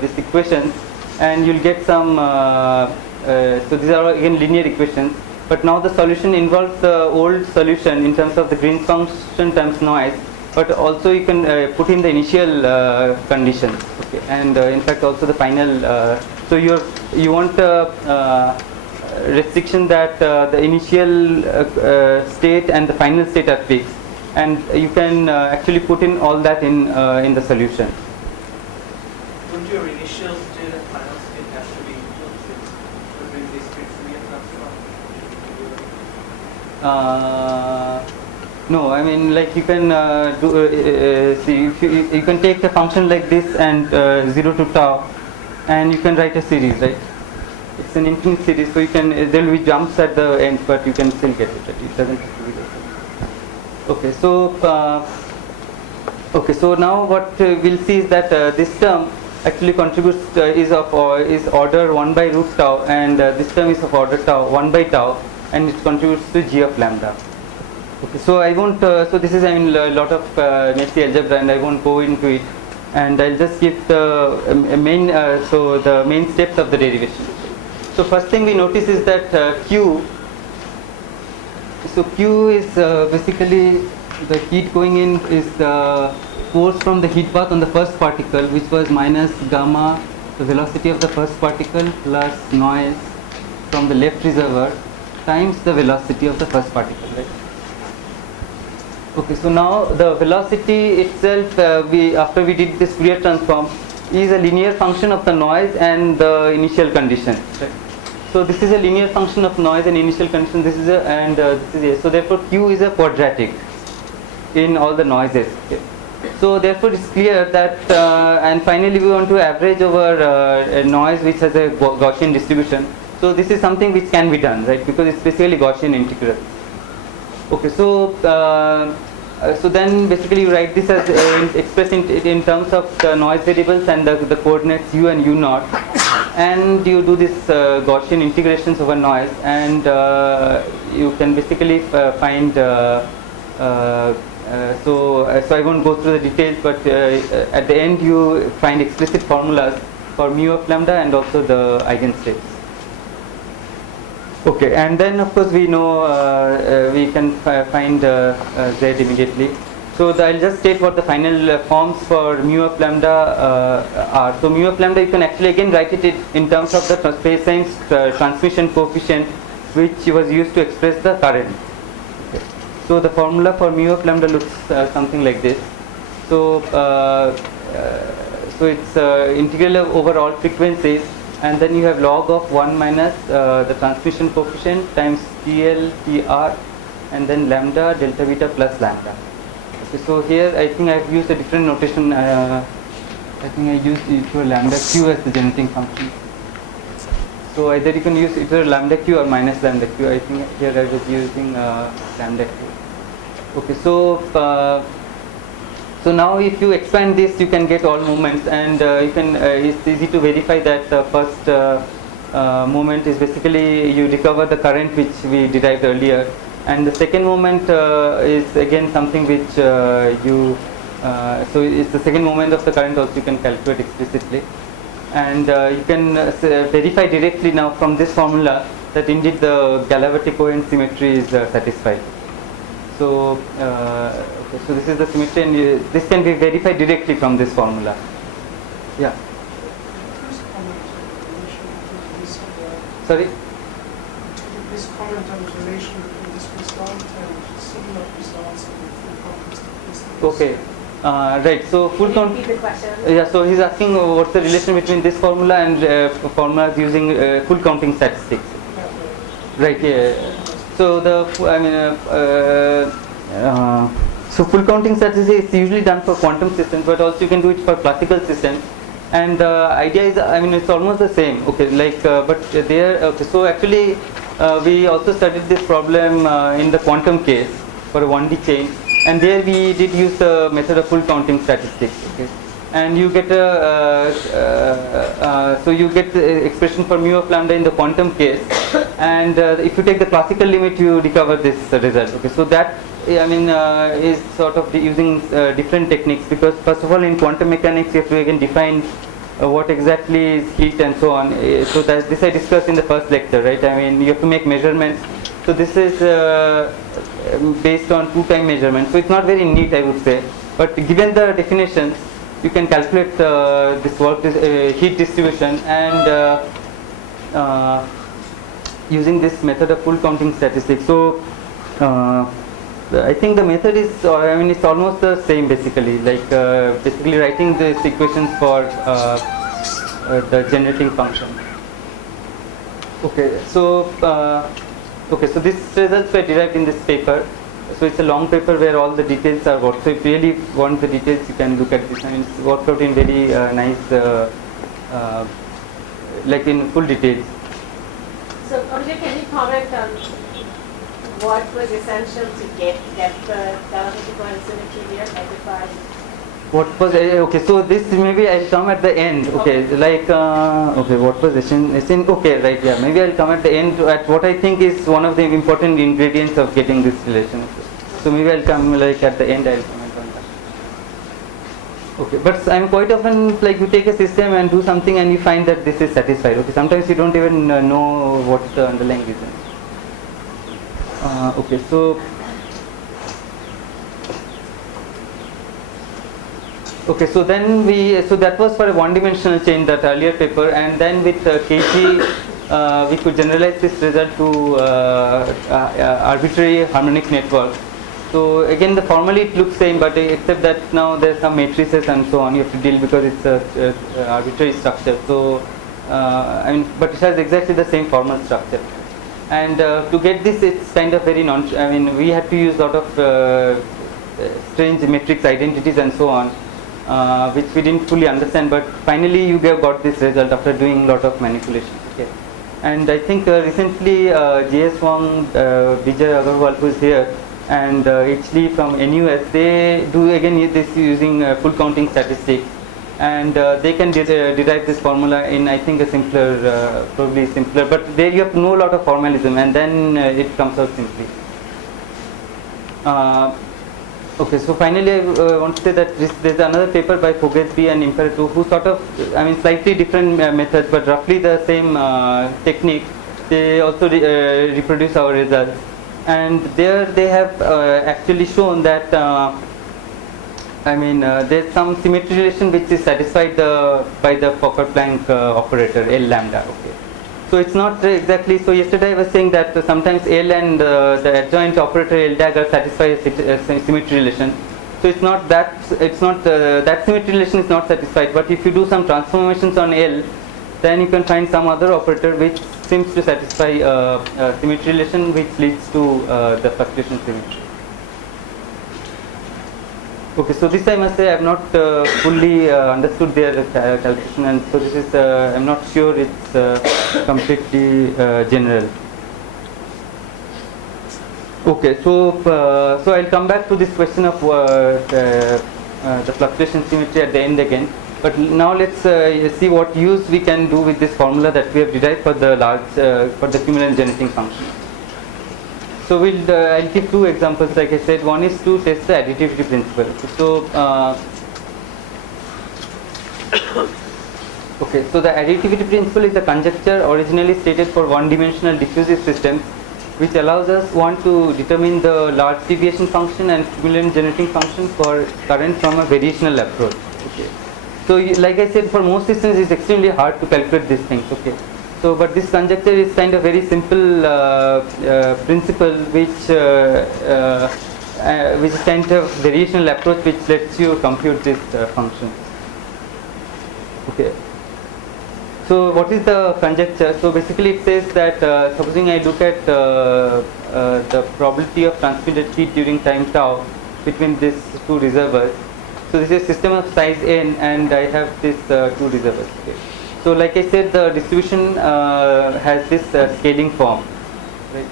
this equation, and you'll get some. So these are again linear equations. But now the solution involves the old solution in terms of the Green's function times noise, but also you can put in the initial conditions, okay, and in fact also the final. So you want a restriction that the initial state and the final state are fixed, and you can actually put in all that in the solution. Would your initial state and final state have to be fixed between discrete Fourier transform? No, you can see if you can take a function like this and 0 to tau, and you can write a series, right? It's an infinite series, so you can there will be jumps at the end, but you can still get it. Right? It doesn't have to be there. Okay, so now what we'll see is that this term actually contributes is order 1 by root tau, and this term is of order tau 1 by tau, and it contributes to g of lambda. Okay, so I won't. So this is a lot of messy algebra, and I won't go into it. And I'll just give the main. So the main steps of the derivation. So first thing we notice is that Q. So Q is basically the heat going in is the force from the heat bath on the first particle, which was minus gamma, the velocity of the first particle, plus noise from the left reservoir times the velocity of the first particle, right? Okay, so now the velocity itself, after we did this Fourier transform, is a linear function of the noise and the initial condition, right? So this is a linear function of noise and initial condition. This is this is a. So therefore, Q is a quadratic in all the noises. Okay. So therefore, it's clear that, and finally, we want to average over a noise which has a Gaussian distribution. So this is something which can be done, right? Because it's basically Gaussian integral. Okay, so so then basically you write this as expressed in terms of the noise variables and the coordinates u and u naught, and you do this Gaussian integrations over noise, and you can basically find. So I won't go through the details, but at the end you find explicit formulas for mu of lambda and also the eigenstates. Okay, and then of course we know we can find z immediately. So I'll just state what the final forms for mu of lambda are. So mu of lambda, you can actually again write it in terms of the space-time transmission coefficient, which was used to express the current. Okay. So the formula for mu of lambda looks something like this. So so it's integral over all frequencies, and then you have log of 1 minus the transmission coefficient times TL TR, and then lambda delta beta plus lambda. Okay, so here I think I've used a different notation. I think I used e to lambda q as the generating function. So either you can use either lambda q or minus lambda q. I think here I was using lambda q. Okay, so so now if you expand this, you can get all moments, and you can it's easy to verify that the first moment is basically you recover the current which we derived earlier, and the second moment is again something which so it's the second moment of the current also you can calculate explicitly, and you can verify directly now from this formula that indeed the Galois coherent symmetry is satisfied. So, okay, so this is the symmetry, and this can be verified directly from this formula. Yeah. Sorry? This comment on the relation between this result and similar results in the full context of this. Okay. Right. So full count. Repeat the question. Yeah. So he's asking what's the relation between this formula and formulas using full counting statistics. Right. Yeah. So so full counting statistics is usually done for quantum systems, but also you can do it for classical systems. And the idea is, it's almost the same. Okay, like but there. Okay, so actually, we also studied this problem in the quantum case for a 1D chain, and there we did use the method of full counting statistics. Okay, and you get so you get the expression for mu of lambda in the quantum case, and if you take the classical limit, you recover this result. Okay, so that is sort of using different techniques, because first of all in quantum mechanics you have to again define what exactly is heat and so on. So that this I discussed in the first lecture, right? You have to make measurements. So this is based on two-time measurements. So it's not very neat, I would say. But given the definitions, you can calculate this work heat distribution, and using this method of full counting statistics. So I think the method is, it's almost the same basically, like basically writing these equations for the generating function. Okay, so so these results were derived in this paper. So it's a long paper where all the details are worked. So if you really want the details, you can look at this. It's worked out in very nice, like in full details. So Abhishek, can you comment on what was essential to get the Galois coherent symmetry here identified? What was okay? So this maybe I'll come at the end. Okay, like okay, what was essential? Okay, right? Yeah, maybe I'll come at the end at what I think is one of the important ingredients of getting this relation. So maybe I'll come like at the end. I'll comment on that. Okay, but I'm quite often like you take a system and do something and you find that this is satisfied. Okay, sometimes you don't even know what's the underlying reason. Okay, so Okay, so then so that was for a one-dimensional change, that earlier paper, and then with KG we could generalize this result to arbitrary harmonic network. So again, the formally it looks same, but except that now there's some matrices and so on you have to deal because it's a arbitrary structure. So I mean, but it has exactly the same formal structure. And to get this, it's kind of very we had to use a lot of strange matrix identities and so on, which we didn't fully understand. But finally, you got this result after doing a lot of manipulations. Okay. And I think recently J.S. Wang, Vijay Agarwal, who is here, and H. Lee from NUS, they do again this using full counting statistics, and they can derive this formula in, I think, a simpler, probably simpler, but there you have to know a lot of formalism, and then it comes out simply. Okay, so finally I want to say that there's another paper by Fogesby and Imperato who sort of, slightly different methods, but roughly the same technique. They also reproduce our results, and there they have actually shown that there's some symmetry relation which is satisfied by the Fokker-Planck operator L lambda. Okay, so it's not exactly. So yesterday I was saying that sometimes L and the adjoint operator L dagger satisfy a symmetry relation. So it's not that that symmetry relation is not satisfied. But if you do some transformations on L, then you can find some other operator which seems to satisfy a symmetry relation, which leads to the fluctuation symmetry. Okay, so this I must say I have not fully understood their calculation, and so this is I'm not sure it's completely general. Okay, so so I'll come back to this question of the fluctuation symmetry at the end again. But now let's see what use we can do with this formula that we have derived for the for the cumulative generating function. So I'll give two examples. Like I said, one is to test the additivity principle. So okay, so the additivity principle is a conjecture originally stated for one-dimensional diffusive systems, which allows us to determine the large deviation function and cumulative generating function for current from a variational approach. Okay. So like I said, for most systems it's extremely hard to calculate these things. Okay. So but this conjecture is kind of very simple principle which is kind of variational approach which lets you compute this function. Okay. So what is the conjecture? So basically it says that supposing I look at the probability of transmitted heat during time tau between these two reservoirs. So this is a system of size n, and I have these two reservoirs. Okay. So like I said, the distribution has this scaling form. Right.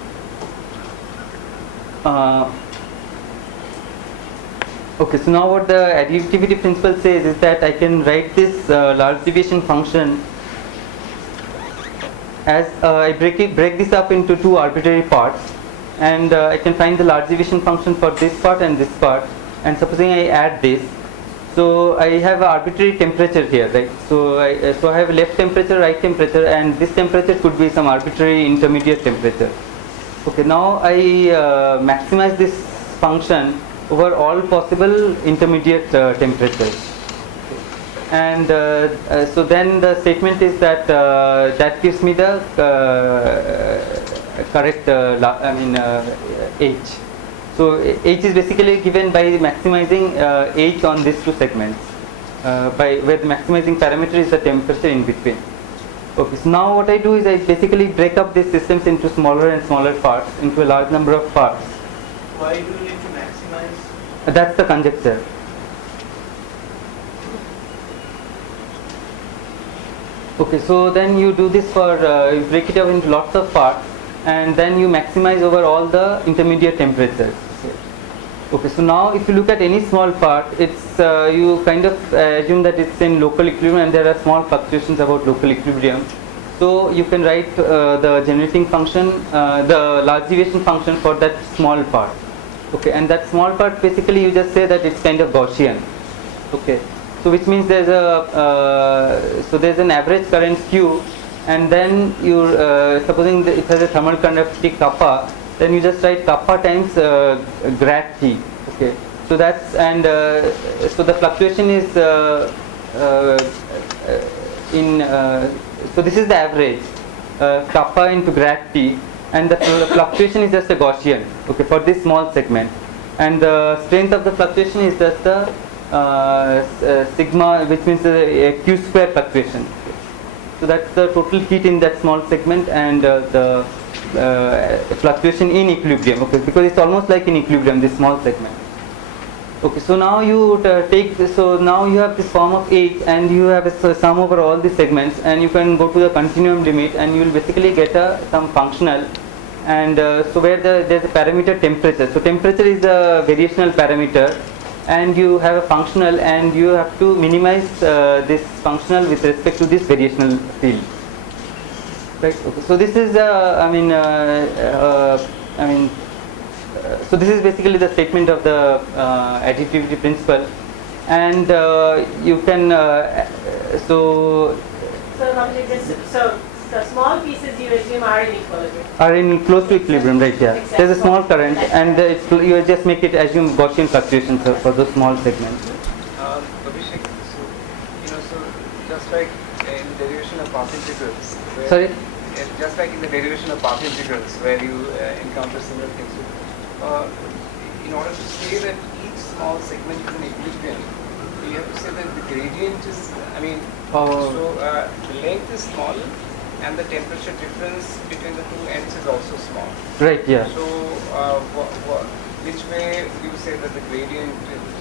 Okay, so now what the additivity principle says is that I can write this large deviation function as I break this up into two arbitrary parts, and I can find the large deviation function for this part and this part, and supposing I add this, so I have an arbitrary temperature here, right? So I have left temperature, right temperature, and this temperature could be some arbitrary intermediate temperature. Okay, now I maximize this function over all possible intermediate temperatures. And so then the statement is that that gives me the correct H. So H is basically given by maximizing H on these two segments, where the maximizing parameter is the temperature in between. Okay, so now what I do is I basically break up these systems into smaller and smaller parts, into a large number of parts. Why do you need to maximize? That's the conjecture. Okay, so then you do this for, you break it up into lots of parts, and then you maximize over all the intermediate temperatures. Okay, so now if you look at any small part, it's you kind of assume that it's in local equilibrium, and there are small fluctuations about local equilibrium. So you can write the generating function, the large deviation function for that small part. Okay, and that small part basically you just say that it's kind of Gaussian. Okay, so which means there's there's an average current Q, and then you supposing it has a thermal conductivity kappa, then you just write kappa times grad T. Okay, So that's and so the fluctuation is so this is the average kappa into grad t, and the fluctuation is just a Gaussian, okay, for this small segment, and the strength of the fluctuation is just the sigma, which means a q square fluctuation. So that's the total heat in that small segment, and the fluctuation in equilibrium, okay, because it's almost like in equilibrium, this small segment. Okay, so now you take this, so now you have this form of H, and you have a sum over all the segments, and you can go to the continuum limit, and you will basically get some functional, and so where there's a parameter temperature. So temperature is a variational parameter, and you have a functional, and you have to minimize this functional with respect to this variational field. Right. Okay. So this is so this is basically the statement of the additivity principle, and you can So small pieces you assume are in equilibrium. are in close to equilibrium, right? Yeah. Exactly. There's a small current, and you just make it assume Gaussian fluctuations for those small segments. Abhishek, so just like in the derivation of path integrals. Sorry. Just like in the derivation of path integrals, where you encounter similar things. In order to say that each small segment is in equilibrium, you have to say that the gradient is, the length is small, and the temperature difference between the two ends is also small. Right, yeah. So, which way you say that the gradient?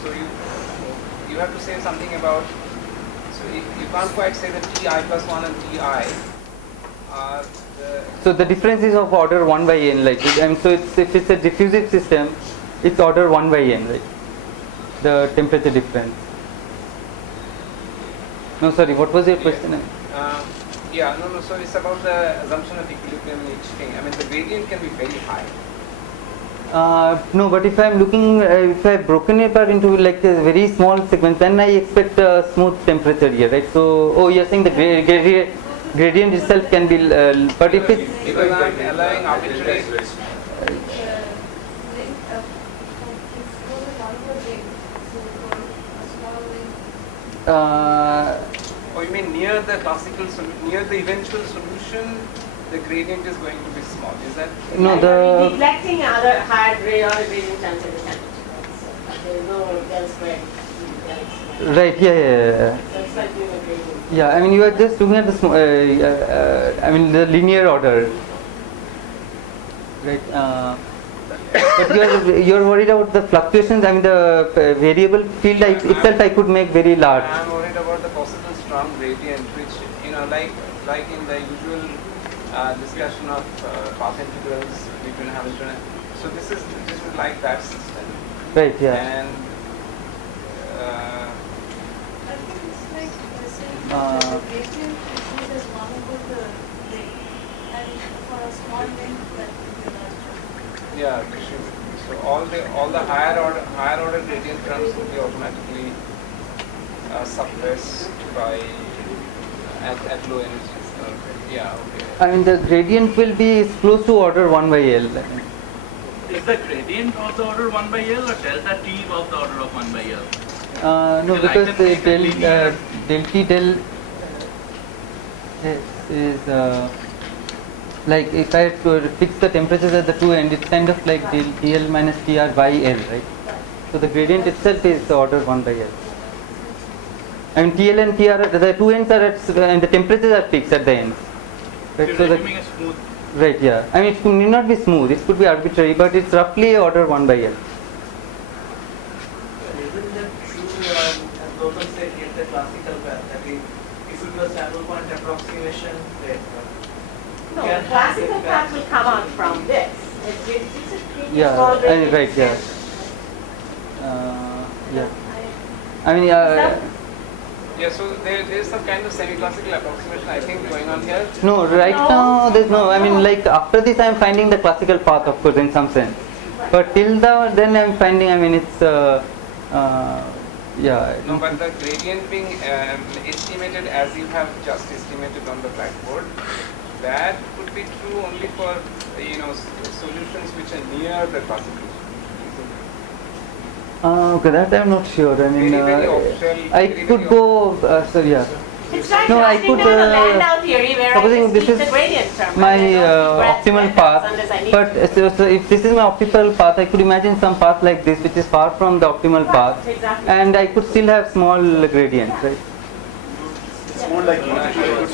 So you have to say something about. So you can't quite say that Ti plus 1 and Ti are the. So the difference is of order 1 by n, like, and so if it's a diffusive system, it's order 1 by n, right? The temperature difference. No, sorry, what was your question? So it's about the assumption of equilibrium in each thing. I mean, the gradient can be very high. No, but if I'm looking, if I've broken it apart into like a very small segments, then I expect a smooth temperature here, right? So, you're saying the gradient itself can be, but if it's... Because I'm allowing arbitrary... you mean near the classical near the eventual solution, the gradient is going to be small. Is that? No, You're neglecting other higher gradient terms in the temperature. So there is no del square. Right. Yeah. So it's like doing a gradient. Yeah. I mean, you are just looking at the the linear order. Right. But you're worried about the fluctuations. I mean, the variable field itself I could make very large. I'm worried about the possible strong gradient, which like in the usual discussion of path integrals between Hamilton. So this is like that system. Right. Yeah. And I think it's like saying the gradient is 1 over the length, and for a small length that will be larger. yeah, so all the higher order gradient terms will be automatically suppressed by at low energies. Okay. I mean, the gradient will be close to order 1 by L. Is the gradient of the order 1 by L or delta T of the order of 1 by L? No, because the del T del is like if I had to fix the temperatures at the two ends, it's kind of like del TL minus TR by L, right? So the gradient itself is the order 1 by L. I mean, TL and TR, the two ends are and the temperatures are fixed at the ends. Right? So assuming a smooth. Right, yeah. I mean, it need not be smooth, it could be arbitrary, but it's roughly order 1 by L. Isn't that true, as Gautam said, in the classical path, that if you do a sample point approximation, No, the classical path will come out from this. It's a pretty Yeah, small gradient. right, yeah. Yeah. I mean, Yeah, so there is some kind of semi-classical approximation, I think, going on here. no, right now there's no, I mean, like after this I'm finding the classical path, of course, in some sense. But till then I'm finding, I mean, it's, yeah. No, but the gradient being estimated as you have just estimated on the blackboard, that could be true only for, solutions which are near the classical. Okay, that I'm not sure. I mean, Very offshell, I very, could very go. Sorry, yeah. It's like No, I crossing could, down a Landau theory where I supposing just this keep the is gradient term. my I don't keep breadth optimal unless path, I need but to. so if this is my optimal path, I could imagine some path like this, which is far from the optimal path, Exactly. and I could still have small gradients, right? It's more like I would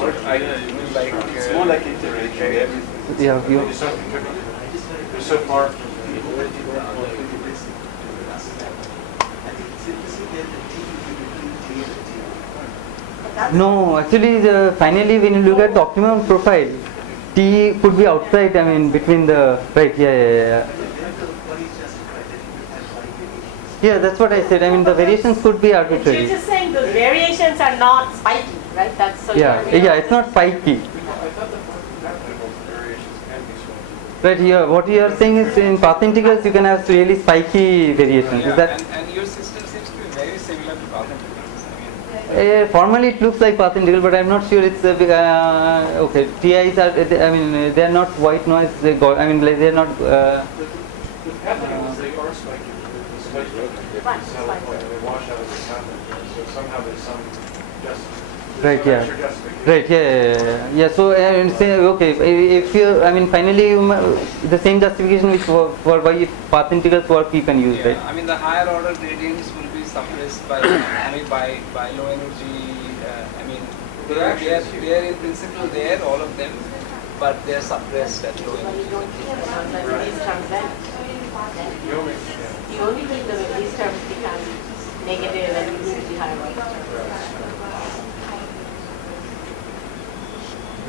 like it's more like iterating everything. Yeah, you. You're so far. No, actually, finally, when you look at the optimum profile, T could be outside. I mean, between the right. Yeah. Yeah, that's what I said. I mean, the variations could be You're arbitrary. just saying those variations are not spiky, right? That's so. Yeah, it's not spiky. Right here, what you are saying is in path integrals you can have really spiky variations. Is that? and your system seems to be very similar to path integrals. I mean, Formally it looks like path integral, but I'm not sure it's okay. TIs are, I mean, they are not white noise. I mean, like, they are not. They are spiky. They wash out of the pattern. So somehow there's some Right. Yeah. justification. Right. Yeah. So say okay. If you, I mean, finally the same justification which for why path integrals work you can use, yeah, right? I mean the higher order gradients will be suppressed by by low energy. I mean they are in principle there, all of them, but they are suppressed at low But you energy. don't keep them unless these terms then. You only keep them if these terms become negative and you need the higher order terms.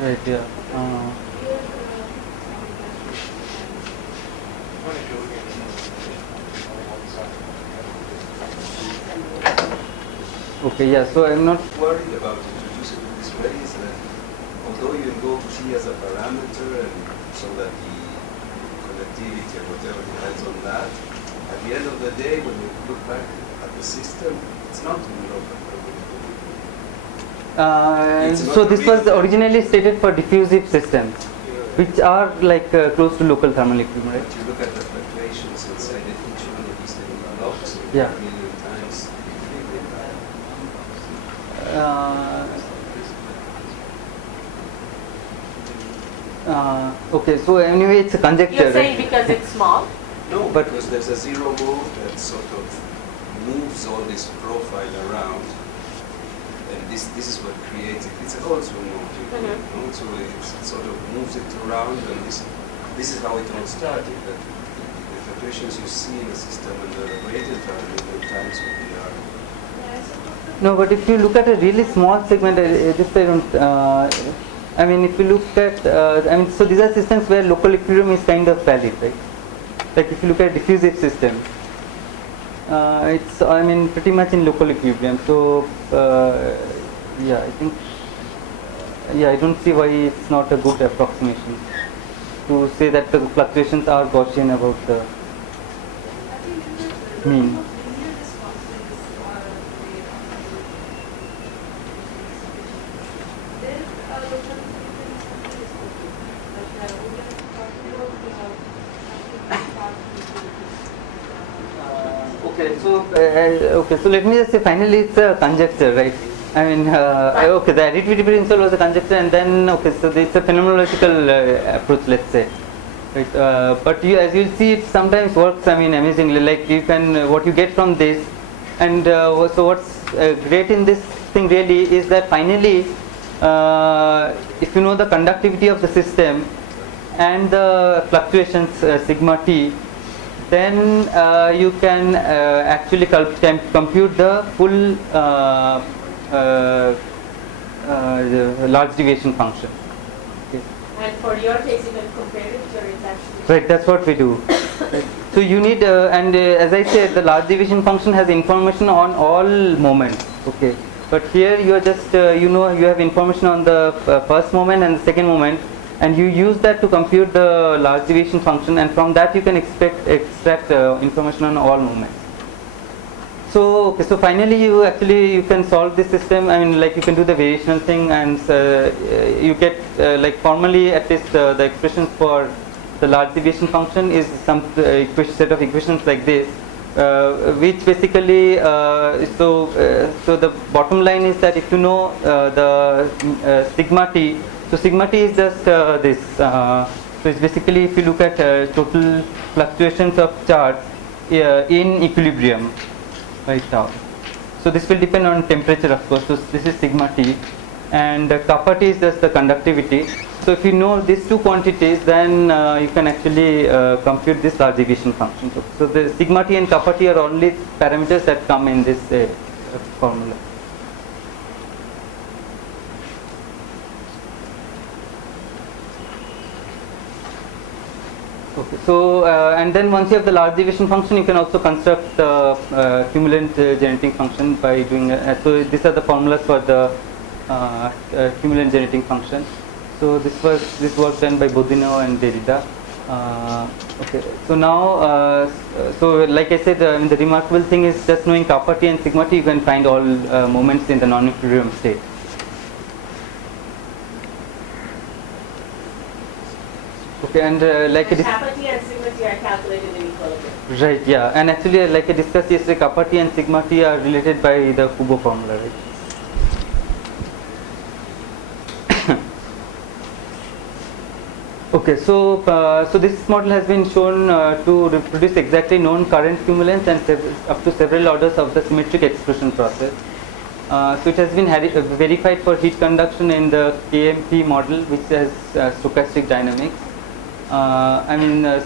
Right. Yeah. Okay. Yeah. So I'm not. Worried about introducing it this way is that although you invoke T as a parameter and so that the connectivity or whatever depends on that, at the end of the day when you look back at the system, it's not in local It's not So this was real. originally stated for diffusive systems, which are like close to local thermal equilibrium, right? If you look at the fluctuations inside it, each one of these things blocks Yeah. a million times. Okay, so anyway, it's a conjecture. You're saying Right? because it's small? No, But- because there's a zero mode that sort of moves all this profile around, and this is what creates it. It's a also mode, you know, so it sort of moves it around, and this is how it all started. That the fluctuations you see in the system and the gradient are a million times what they are. No, but if you look at a really small segment, this I don't. I mean, if you look at, I mean, so these are systems where local equilibrium is kind of valid, right? Like if you look at diffusive systems, it's, I mean, pretty much in local equilibrium. So, yeah, I think, yeah, I don't see why it's not a good approximation to say that the fluctuations are Gaussian about the mean. Okay, so let me just say finally it's a conjecture, right? I mean, okay, the additivity principle was a conjecture, and then, okay, so it's a phenomenological approach, let's say. Right? But as you'll see, it sometimes works, I mean, amazingly. Like you can, what you get from this, and so what's great in this thing really is that finally, if you know the conductivity of the system and the fluctuations sigma t, then you can actually compute the full large deviation function. Okay. And for your case, you can compare it to your actually. Right, that's what we do. Right. So you need, as I said, the large deviation function has information on all moments. Okay, but here you are just, you know, you have information on the first moment and the second moment, and you use that to compute the large deviation function, and from that you can extract information on all moments. So, okay, so finally you can solve this system. I mean, like you can do the variational thing, and you get like formally at least the expressions for the large deviation function is some set of equations like this, which basically so the bottom line is that if you know the sigma t, so sigma t is just this. So it's basically if you look at total fluctuations of charge in equilibrium right now. So this will depend on temperature, of course. So this is sigma t, and kappa t is just the conductivity. So if you know these two quantities, then you can actually compute this large deviation function. So the sigma t and kappa t are only parameters that come in this formula. Okay, so and then once you have the large deviation function, you can also construct the cumulant generating function by doing. So these are the formulas for the cumulant generating function. So this was done by Bodino and Derrida. Okay, so now so like I said, the remarkable thing is just knowing kappa t and sigma t, you can find all moments in the non-equilibrium state. Okay, and like kappa t and sigma t are calculated in equilibrium. right, yeah, and actually like I discussed yesterday, kappa t and sigma t are related by the Kubo formula, right? Okay, so so this model has been shown to reproduce exactly known current cumulants and up to several orders of the symmetric exclusion process. So it has been verified for heat conduction in the KMP model, which has stochastic dynamics.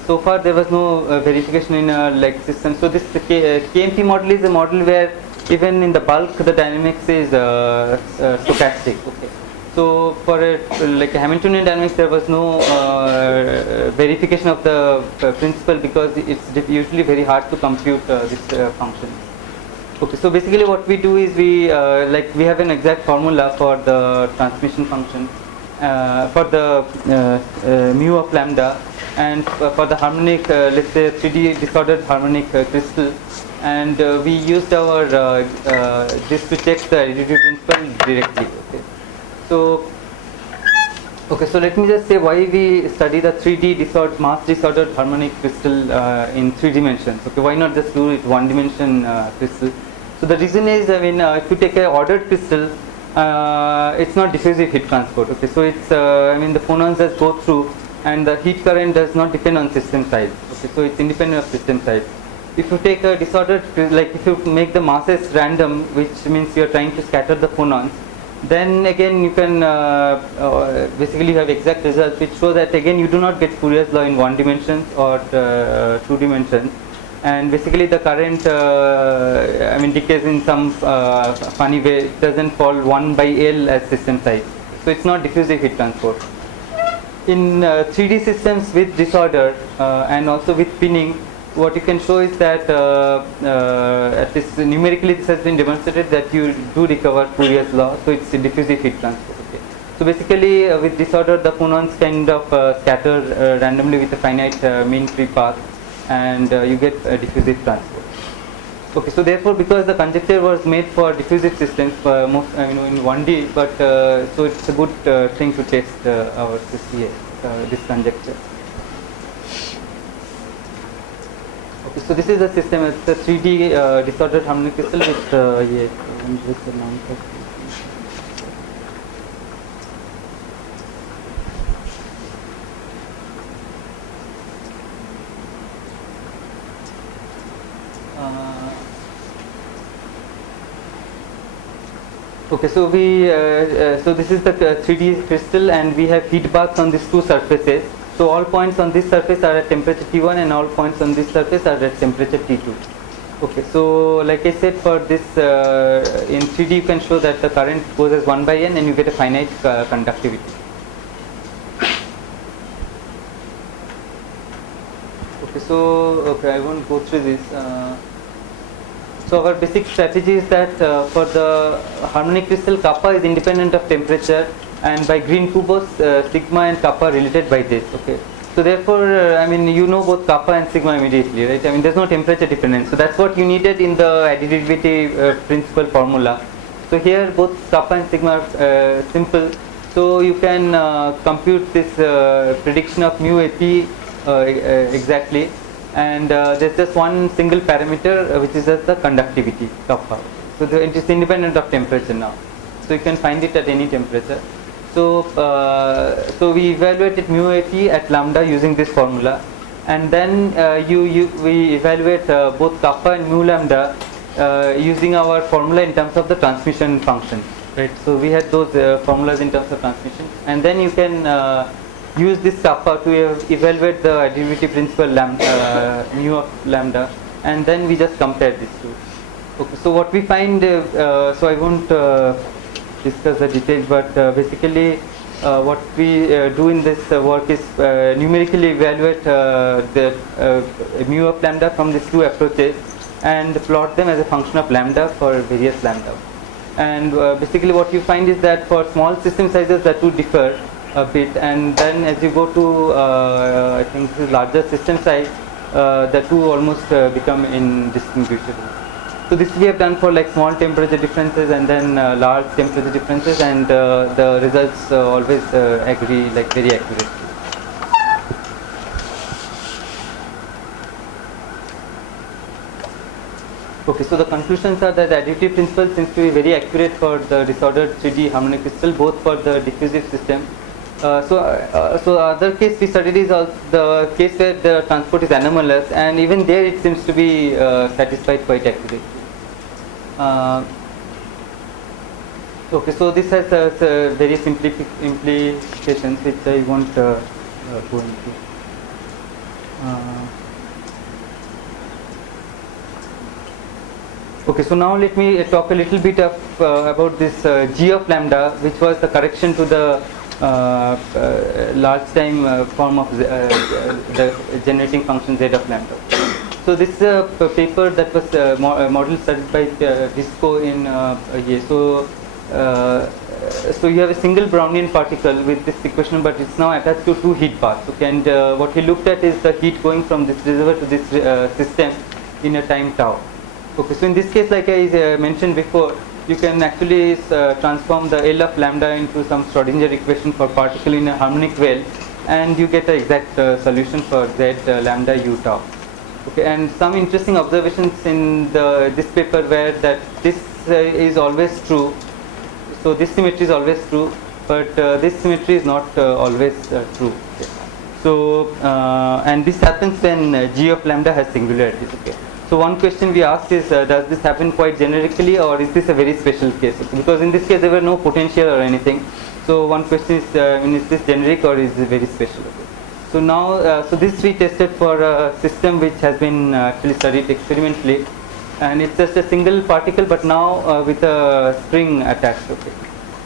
So far there was no verification in a like system. So this KMP model is a model where even in the bulk the dynamics is stochastic. Okay. So for like a Hamiltonian dynamics, there was no verification of the principle because it's usually very hard to compute this function. Okay, so basically what we do is we have an exact formula for the transmission function for the mu of lambda, and for the harmonic, let's say 3D disordered harmonic crystal, and we used our this to check the additivity principle directly. Okay. So let me just say why we study the 3D mass disordered harmonic crystal in 3 dimensions. Okay, why not just do it 1 dimension crystal? So the reason is, if you take an ordered crystal, it's not diffusive heat transport. Okay, so it's the phonons just go through, and the heat current does not depend on system size. Okay, so it's independent of system size. If you take a disordered, like if you make the masses random, which means you are trying to scatter the phonons, then again you can basically have exact results which show that again you do not get Fourier's law in 1 dimension or 2 dimensions, and basically the current decays in some funny way. It doesn't fall 1 by L as system size, so it's not diffusive heat transport. In 3D systems with disorder and also with pinning, what you can show is that at least numerically this has been demonstrated that you do recover Fourier's law, so it's a diffusive heat transport. Okay. So basically with disorder the phonons kind of scatter randomly with a finite mean free path, and you get a diffusive transport. Okay, so therefore because the conjecture was made for diffusive systems most in 1D, but so it's a good thing to test our CCA, this conjecture. So this is a system. It's a 3D disordered harmonic crystal with okay, so we so this is the 3D crystal, and we have heat baths on these two surfaces. So all points on this surface are at temperature T1, and all points on this surface are at temperature T2. Okay, so like I said, for this in 3D you can show that the current goes as 1 by N, and you get a finite conductivity. Okay, so I won't go through this. So our basic strategy is that for the harmonic crystal, kappa is independent of temperature, and by Green-Kubos, sigma and kappa are related by this. Okay, so therefore, you know both kappa and sigma immediately, right? There's no temperature dependence. So that's what you needed in the additivity principle formula. So here both kappa and sigma are simple. So you can compute this prediction of mu AP exactly. and there's just one single parameter which is just the conductivity, kappa. So it is independent of temperature now. So you can find it at any temperature. So so we evaluated mu at at lambda using this formula, and then we evaluate both kappa and mu lambda using our formula in terms of the transmission function, right? So we had those formulas in terms of transmission, and then you can use this kappa to evaluate the additivity principle mu of lambda, and then we just compare these two. Okay, so what we find, so I won't discuss the details, but basically what we do in this work is numerically evaluate the mu of lambda from these two approaches and plot them as a function of lambda for various lambda. And basically what you find is that for small system sizes the two differ a bit, and then as you go to I think this is larger system size, the two almost become indistinguishable. So this we have done for like small temperature differences and then large temperature differences, and the results always agree like very accurately. Okay, so the conclusions are that the additivity principle seems to be very accurate for the disordered 3D harmonic crystal, both for the diffusive system. So other case we studied is the case where the transport is anomalous, and even there it seems to be satisfied quite accurately. Okay, so this has various implications which I won't go into. Okay, so now let me talk a little bit of about this G of lambda, which was the correction to the large time form of the generating function Z of lambda. So this is a paper that was model studied by Visco in yeah. So you have a single Brownian particle with this equation, but it's now attached to two heat baths. Okay, and what we looked at is the heat going from this reservoir to this system in a time tau. Okay, so in this case, like I mentioned before, you can actually transform the L of lambda into some Schrodinger equation for particle in a harmonic well, and you get the exact solution for Z lambda u tau. Okay, and some interesting observations in this paper were that this is always true. So this symmetry is always true, but this symmetry is not always true. Okay. So and this happens when G of lambda has singularities. Okay. So one question we asked is, does this happen quite generically, or is this a very special case? Okay. Because in this case there were no potential or anything. So one question is, is this generic or is it very special? Okay. So now, so this we tested for a system which has been actually studied experimentally, and it's just a single particle, but now with a spring attached. Okay.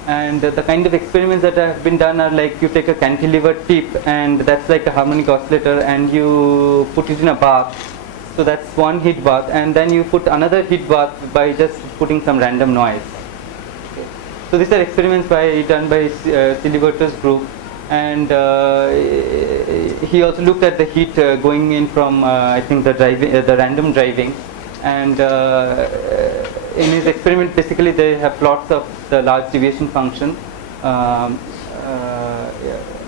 And the kind of experiments that have been done are like you take a cantilever tip, and that's like a harmonic oscillator, and you put it in a bath. So that's one heat bath, and then you put another heat bath by just putting some random noise. Okay. So these are experiments done by Siliberto's group, and he also looked at the heat going in from I think the random driving, and in his experiment basically they have plots of the large deviation function. Yeah,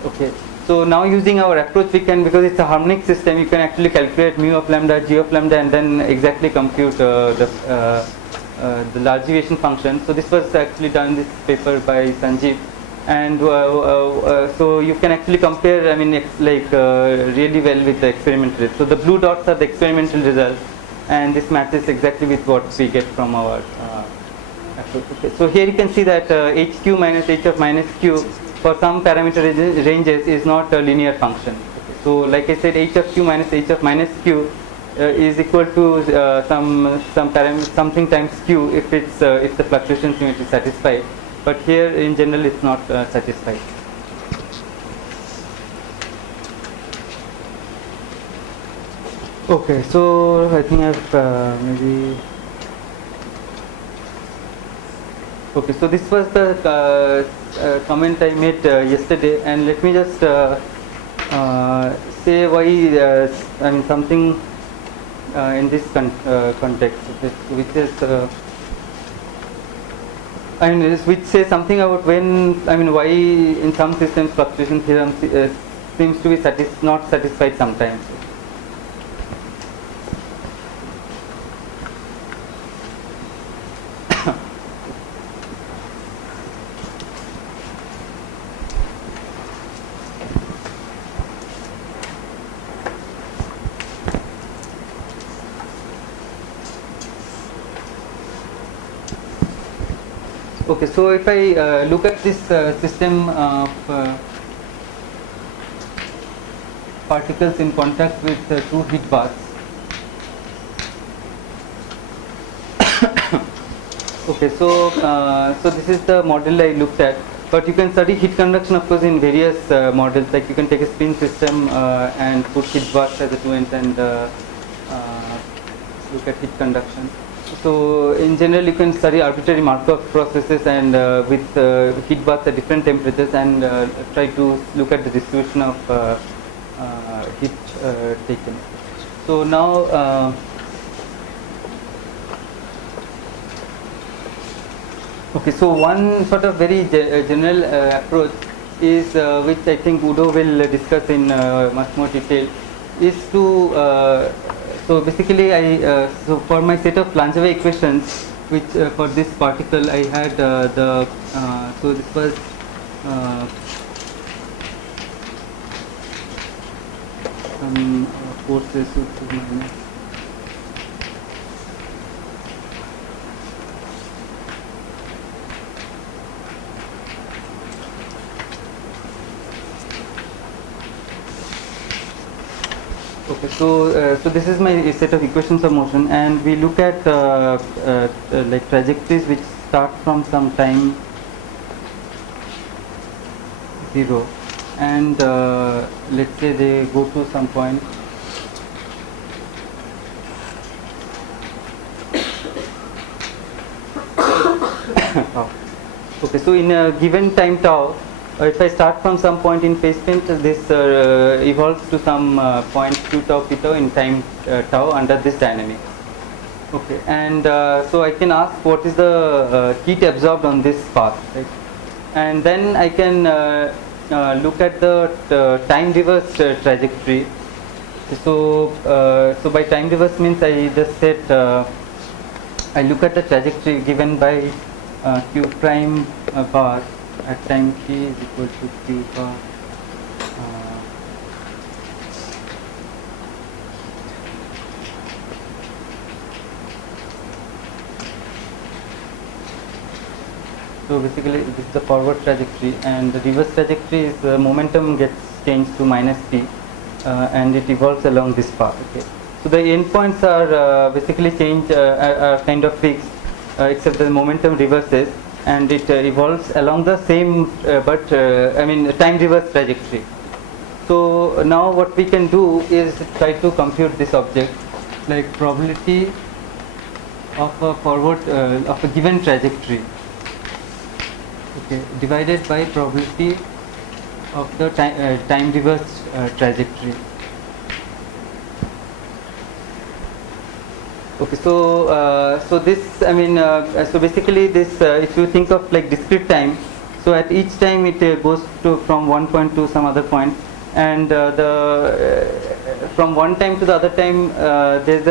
okay. So now using our approach we can, because it's a harmonic system, you can actually calculate mu of lambda, G of lambda, and then exactly compute the large deviation function. So this was actually done in this paper by Sanjeev, and so you can actually compare, I mean, like really well with the experimental. So the blue dots are the experimental results, and this matches exactly with what we get from our approach. Okay. So here you can see that HQ minus H of minus Q for some parameter ranges is not a linear function. Okay. So like I said, H of Q minus H of minus Q is equal to something times Q if it's if the fluctuation symmetry is satisfied. But here in general it's not satisfied. Okay, so I think I've maybe. Okay, so this was the comment I made yesterday, and let me just say why I mean something in this context, which is which says something about when, I mean, why in some systems fluctuation theorem seems to be not satisfied sometimes. Okay, so if I look at this system of particles in contact with two heat baths. Okay, so this is the model I looked at. But you can study heat conduction, of course, in various models. Like you can take a spin system and put heat baths as a two ends and look at heat conduction. So in general, you can study arbitrary Markov processes and with heat baths at different temperatures and try to look at the distribution of heat taken. So now. Okay, so one sort of very general approach is which I think Udo will discuss in much more detail, is to so basically so for my set of Langevin equations, which for this particle I had so this was some forces which is minus. Okay, so this is my set of equations of motion, and we look at like trajectories which start from some time 0, and let's say they go to some point tau. Okay, so in a given time tau, if I start from some point in phase sprint, this evolves to some point q tau p tau in time tau under this dynamic. Okay, and so I can ask what is the heat absorbed on this path, right? And then I can look at the time reverse trajectory. So so by time reverse means I just said I look at the trajectory given by q prime bar at time t is equal to q bar so basically this is the forward trajectory, and the reverse trajectory is the momentum gets changed to minus p and it evolves along this path. Okay, so the endpoints are basically changed are kind of fixed except the momentum reverses, and it evolves along the same but I mean time reverse trajectory. So now what we can do is try to compute this object, like probability of a forward of a given trajectory, okay, divided by probability of the time reverse trajectory. Okay, so so this, I mean, so basically this, if you think of like discrete time, so at each time it goes to from one point to some other point, and from one time to the other time there's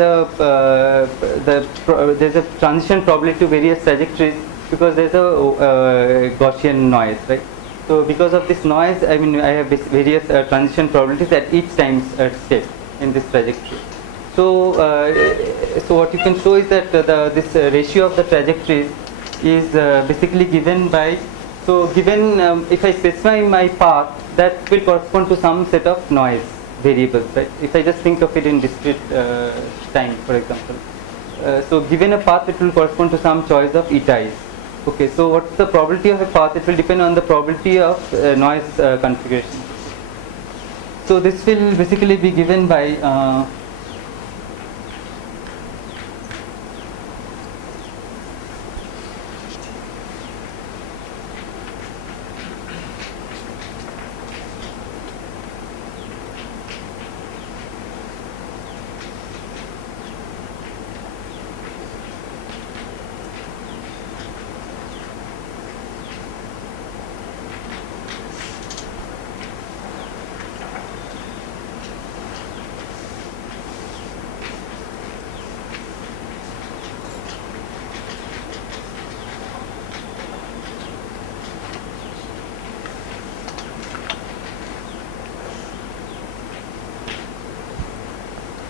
a transition probability to various trajectories, because there's a Gaussian noise, right? So because of this noise, I mean, I have various transition probabilities at each time step in this trajectory. So, so what you can show is that this ratio of the trajectories is basically given by, so given if I specify my path, that will correspond to some set of noise variables, right? If I just think of it in discrete time, for example. So given a path, it will correspond to some choice of eti's. Okay, so what's the probability of a path? It will depend on the probability of noise configuration. So this will basically be given by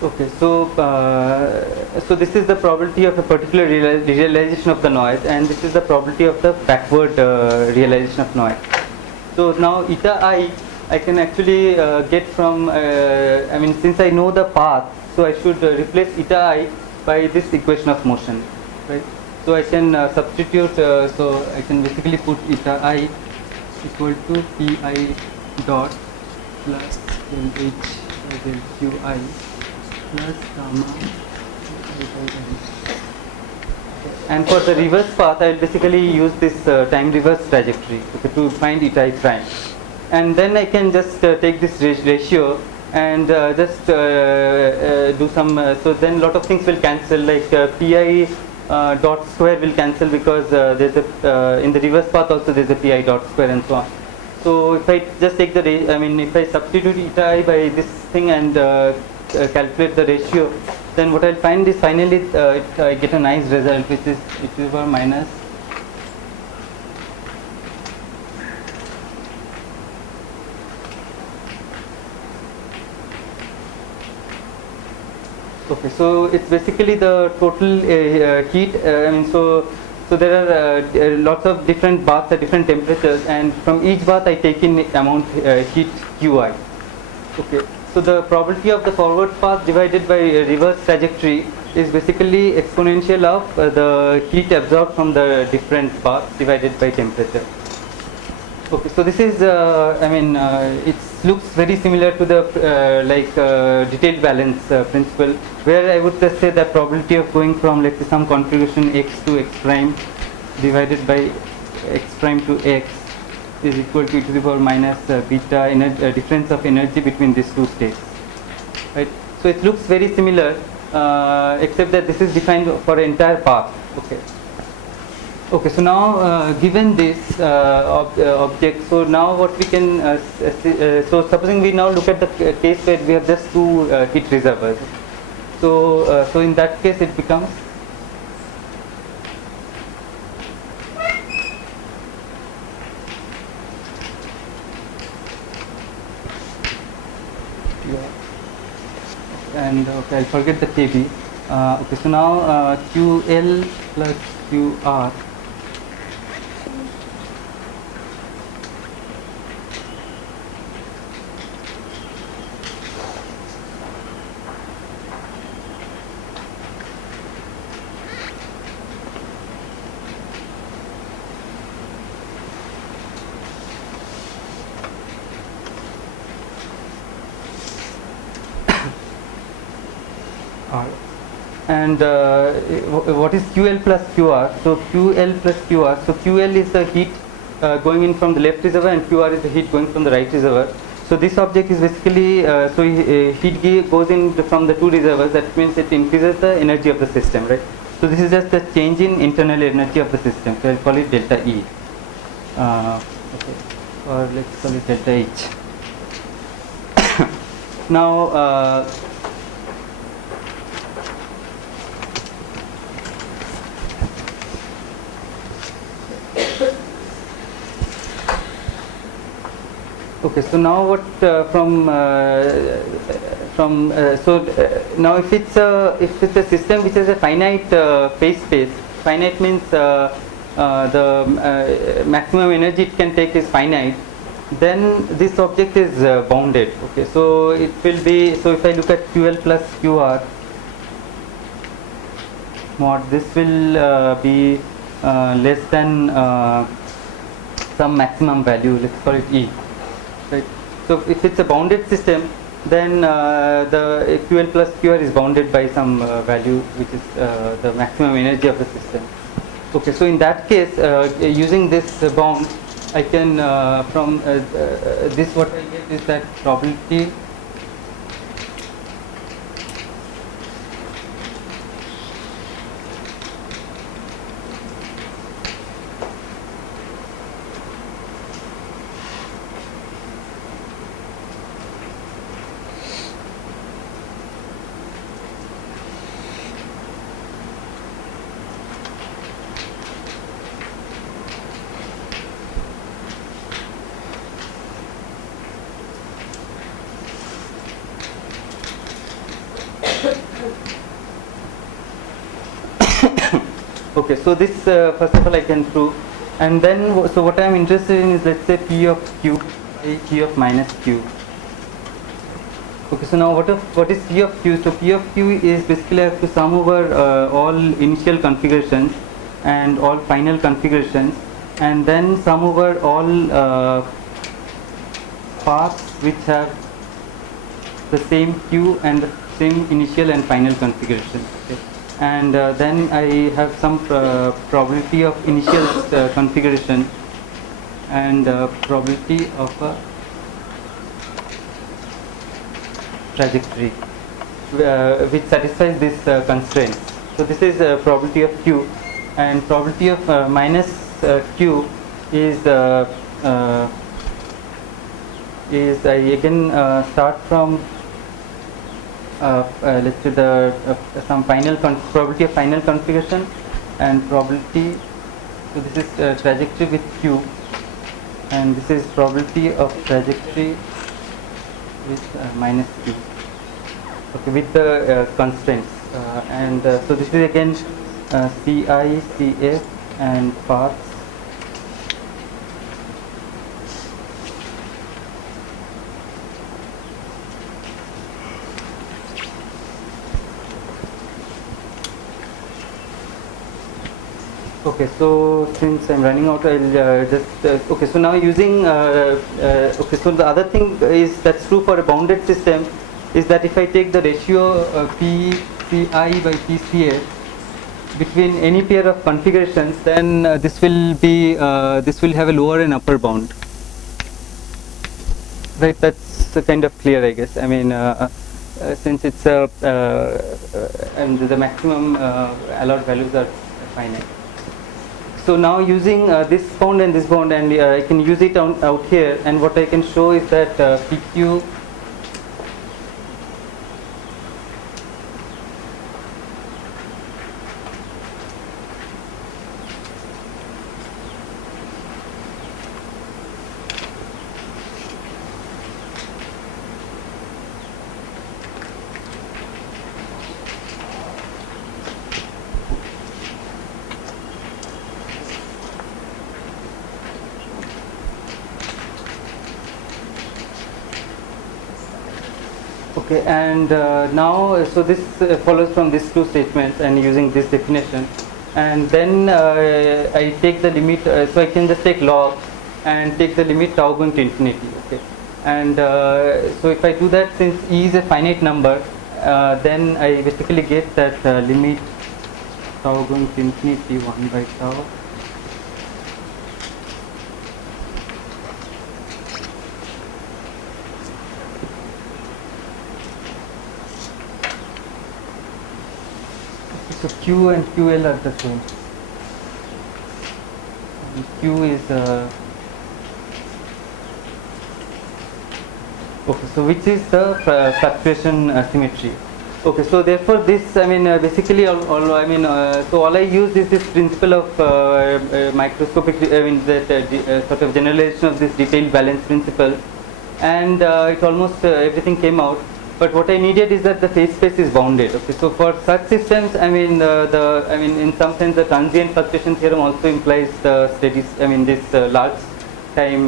Okay, so this is the probability of a particular realization of the noise, and this is the probability of the backward realization of noise. So now eta I can actually get from, I mean, since I know the path, so I should replace eta I by this equation of motion, right? So I can substitute, so I can basically put eta I equal to pi dot plus del h del qi plus gamma I by n. And for the reverse path, I will basically use this time reverse trajectory, okay, to find eta I prime. And then I can just take this ratio and just do some, so then lot of things will cancel, like pi dot square will cancel, because there's a, in the reverse path also there's a pi dot square and so on. So if I just take the, I mean, if I substitute eta I by this thing and calculate the ratio, then what I'll find is finally I get a nice result, which is e to the power minus okay, so it's basically the total heat, I mean, so there are lots of different baths at different temperatures, and from each bath I take in amount heat qi. Okay, so the probability of the forward path divided by reverse trajectory is basically exponential of the heat absorbed from the different baths divided by temperature. Okay, so this is, I mean, it looks very similar to the detailed balance principle, where I would just say the probability of going from, let's say, some configuration x to x prime divided by x prime to x is equal to e to the power minus beta difference of energy between these two states, right? So it looks very similar, except that this is defined for an entire path. Okay. Okay, so now given this object, so now what we can, so supposing we now look at the case where we have just two heat reservoirs. So, so in that case it becomes and okay, I'll forget the kb. Okay, so now ql plus qr. And what is QL plus QR? So QL plus QR. So QL is the heat going in from the left reservoir, and QR is the heat going from the right reservoir. So this object is basically, so heat goes in from the two reservoirs. That means it increases the energy of the system, right? So this is just the change in internal energy of the system. So I'll call it delta E. Okay. Or let's call it delta H. Now. Okay, so now what now if it's a system which has a finite phase space, finite means the maximum energy it can take is finite, then this object is bounded. Okay, so it will be, so if I look at QL plus QR mod, this will be less than some maximum value, let's call it E. Right. So if it's a bounded system, then the QL plus QR is bounded by some value which is the maximum energy of the system. Okay, so in that case, using this bound, I can from this what I get is that probability Okay, so this first of all I can prove, and then so what I am interested in is, let's say P of Q by P of minus Q. Okay, so now what is P of Q? So P of Q is basically I have to sum over all initial configurations and all final configurations, and then sum over all paths which have the same Q and the same initial and final configuration. Okay. And then I have some probability of initial configuration and probability of a trajectory which satisfies this constraint. So this is probability of Q, and probability of minus Q is I again start from let's say the some final probability of final configuration and probability. So this is trajectory with Q, and this is probability of trajectory with minus Q. Okay, with the constraints, and so this is again Ci, Cf, and paths. Okay, so since I'm running out, I'll just okay. So now using okay. So the other thing is that's true for a bounded system is that if I take the ratio Pci by Pcf between any pair of configurations, then this will be this will have a lower and upper bound. Right, that's kind of clear, I guess. I mean, since it's and the maximum allowed values are finite. So now using this bound and this bound, and I can use it out here, and what I can show is that PQ okay, and now so this follows from these two statements and using this definition, and then I take the limit, so I can just take log and take the limit tau going to infinity. Okay, and so if I do that, since E is a finite number, then I basically get that limit tau going to infinity 1 by tau so Q and QL are the same. And Q is okay, so which is the fluctuation symmetry. Okay, so therefore this, I mean, basically all I mean, so all I use is this principle of microscopic, I mean, that sort of generalization of this detailed balance principle, and it almost everything came out. But what I needed is that the phase space is bounded. Okay, so for such systems, I mean, I mean, in some sense, the transient fluctuation theorem also implies the steady, I mean, this large time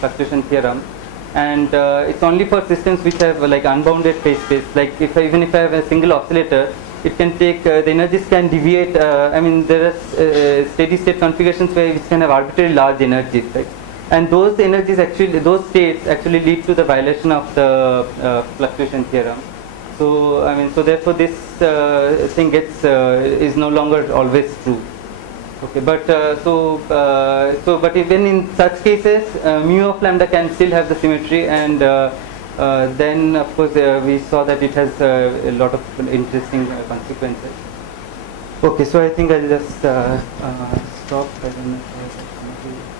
fluctuation theorem, and it's only for systems which have like unbounded phase space. Like even if I have a single oscillator, it can take the energies can deviate. I mean, there are steady state configurations which can have arbitrarily large energies, right? And those energies actually, those states actually lead to the violation of the fluctuation theorem. So I mean, so therefore this thing gets is no longer always true. Okay, but but even in such cases, mu of lambda can still have the symmetry, and then of course we saw that it has a lot of interesting consequences. Okay, so I think I'll just stop. I don't know if I have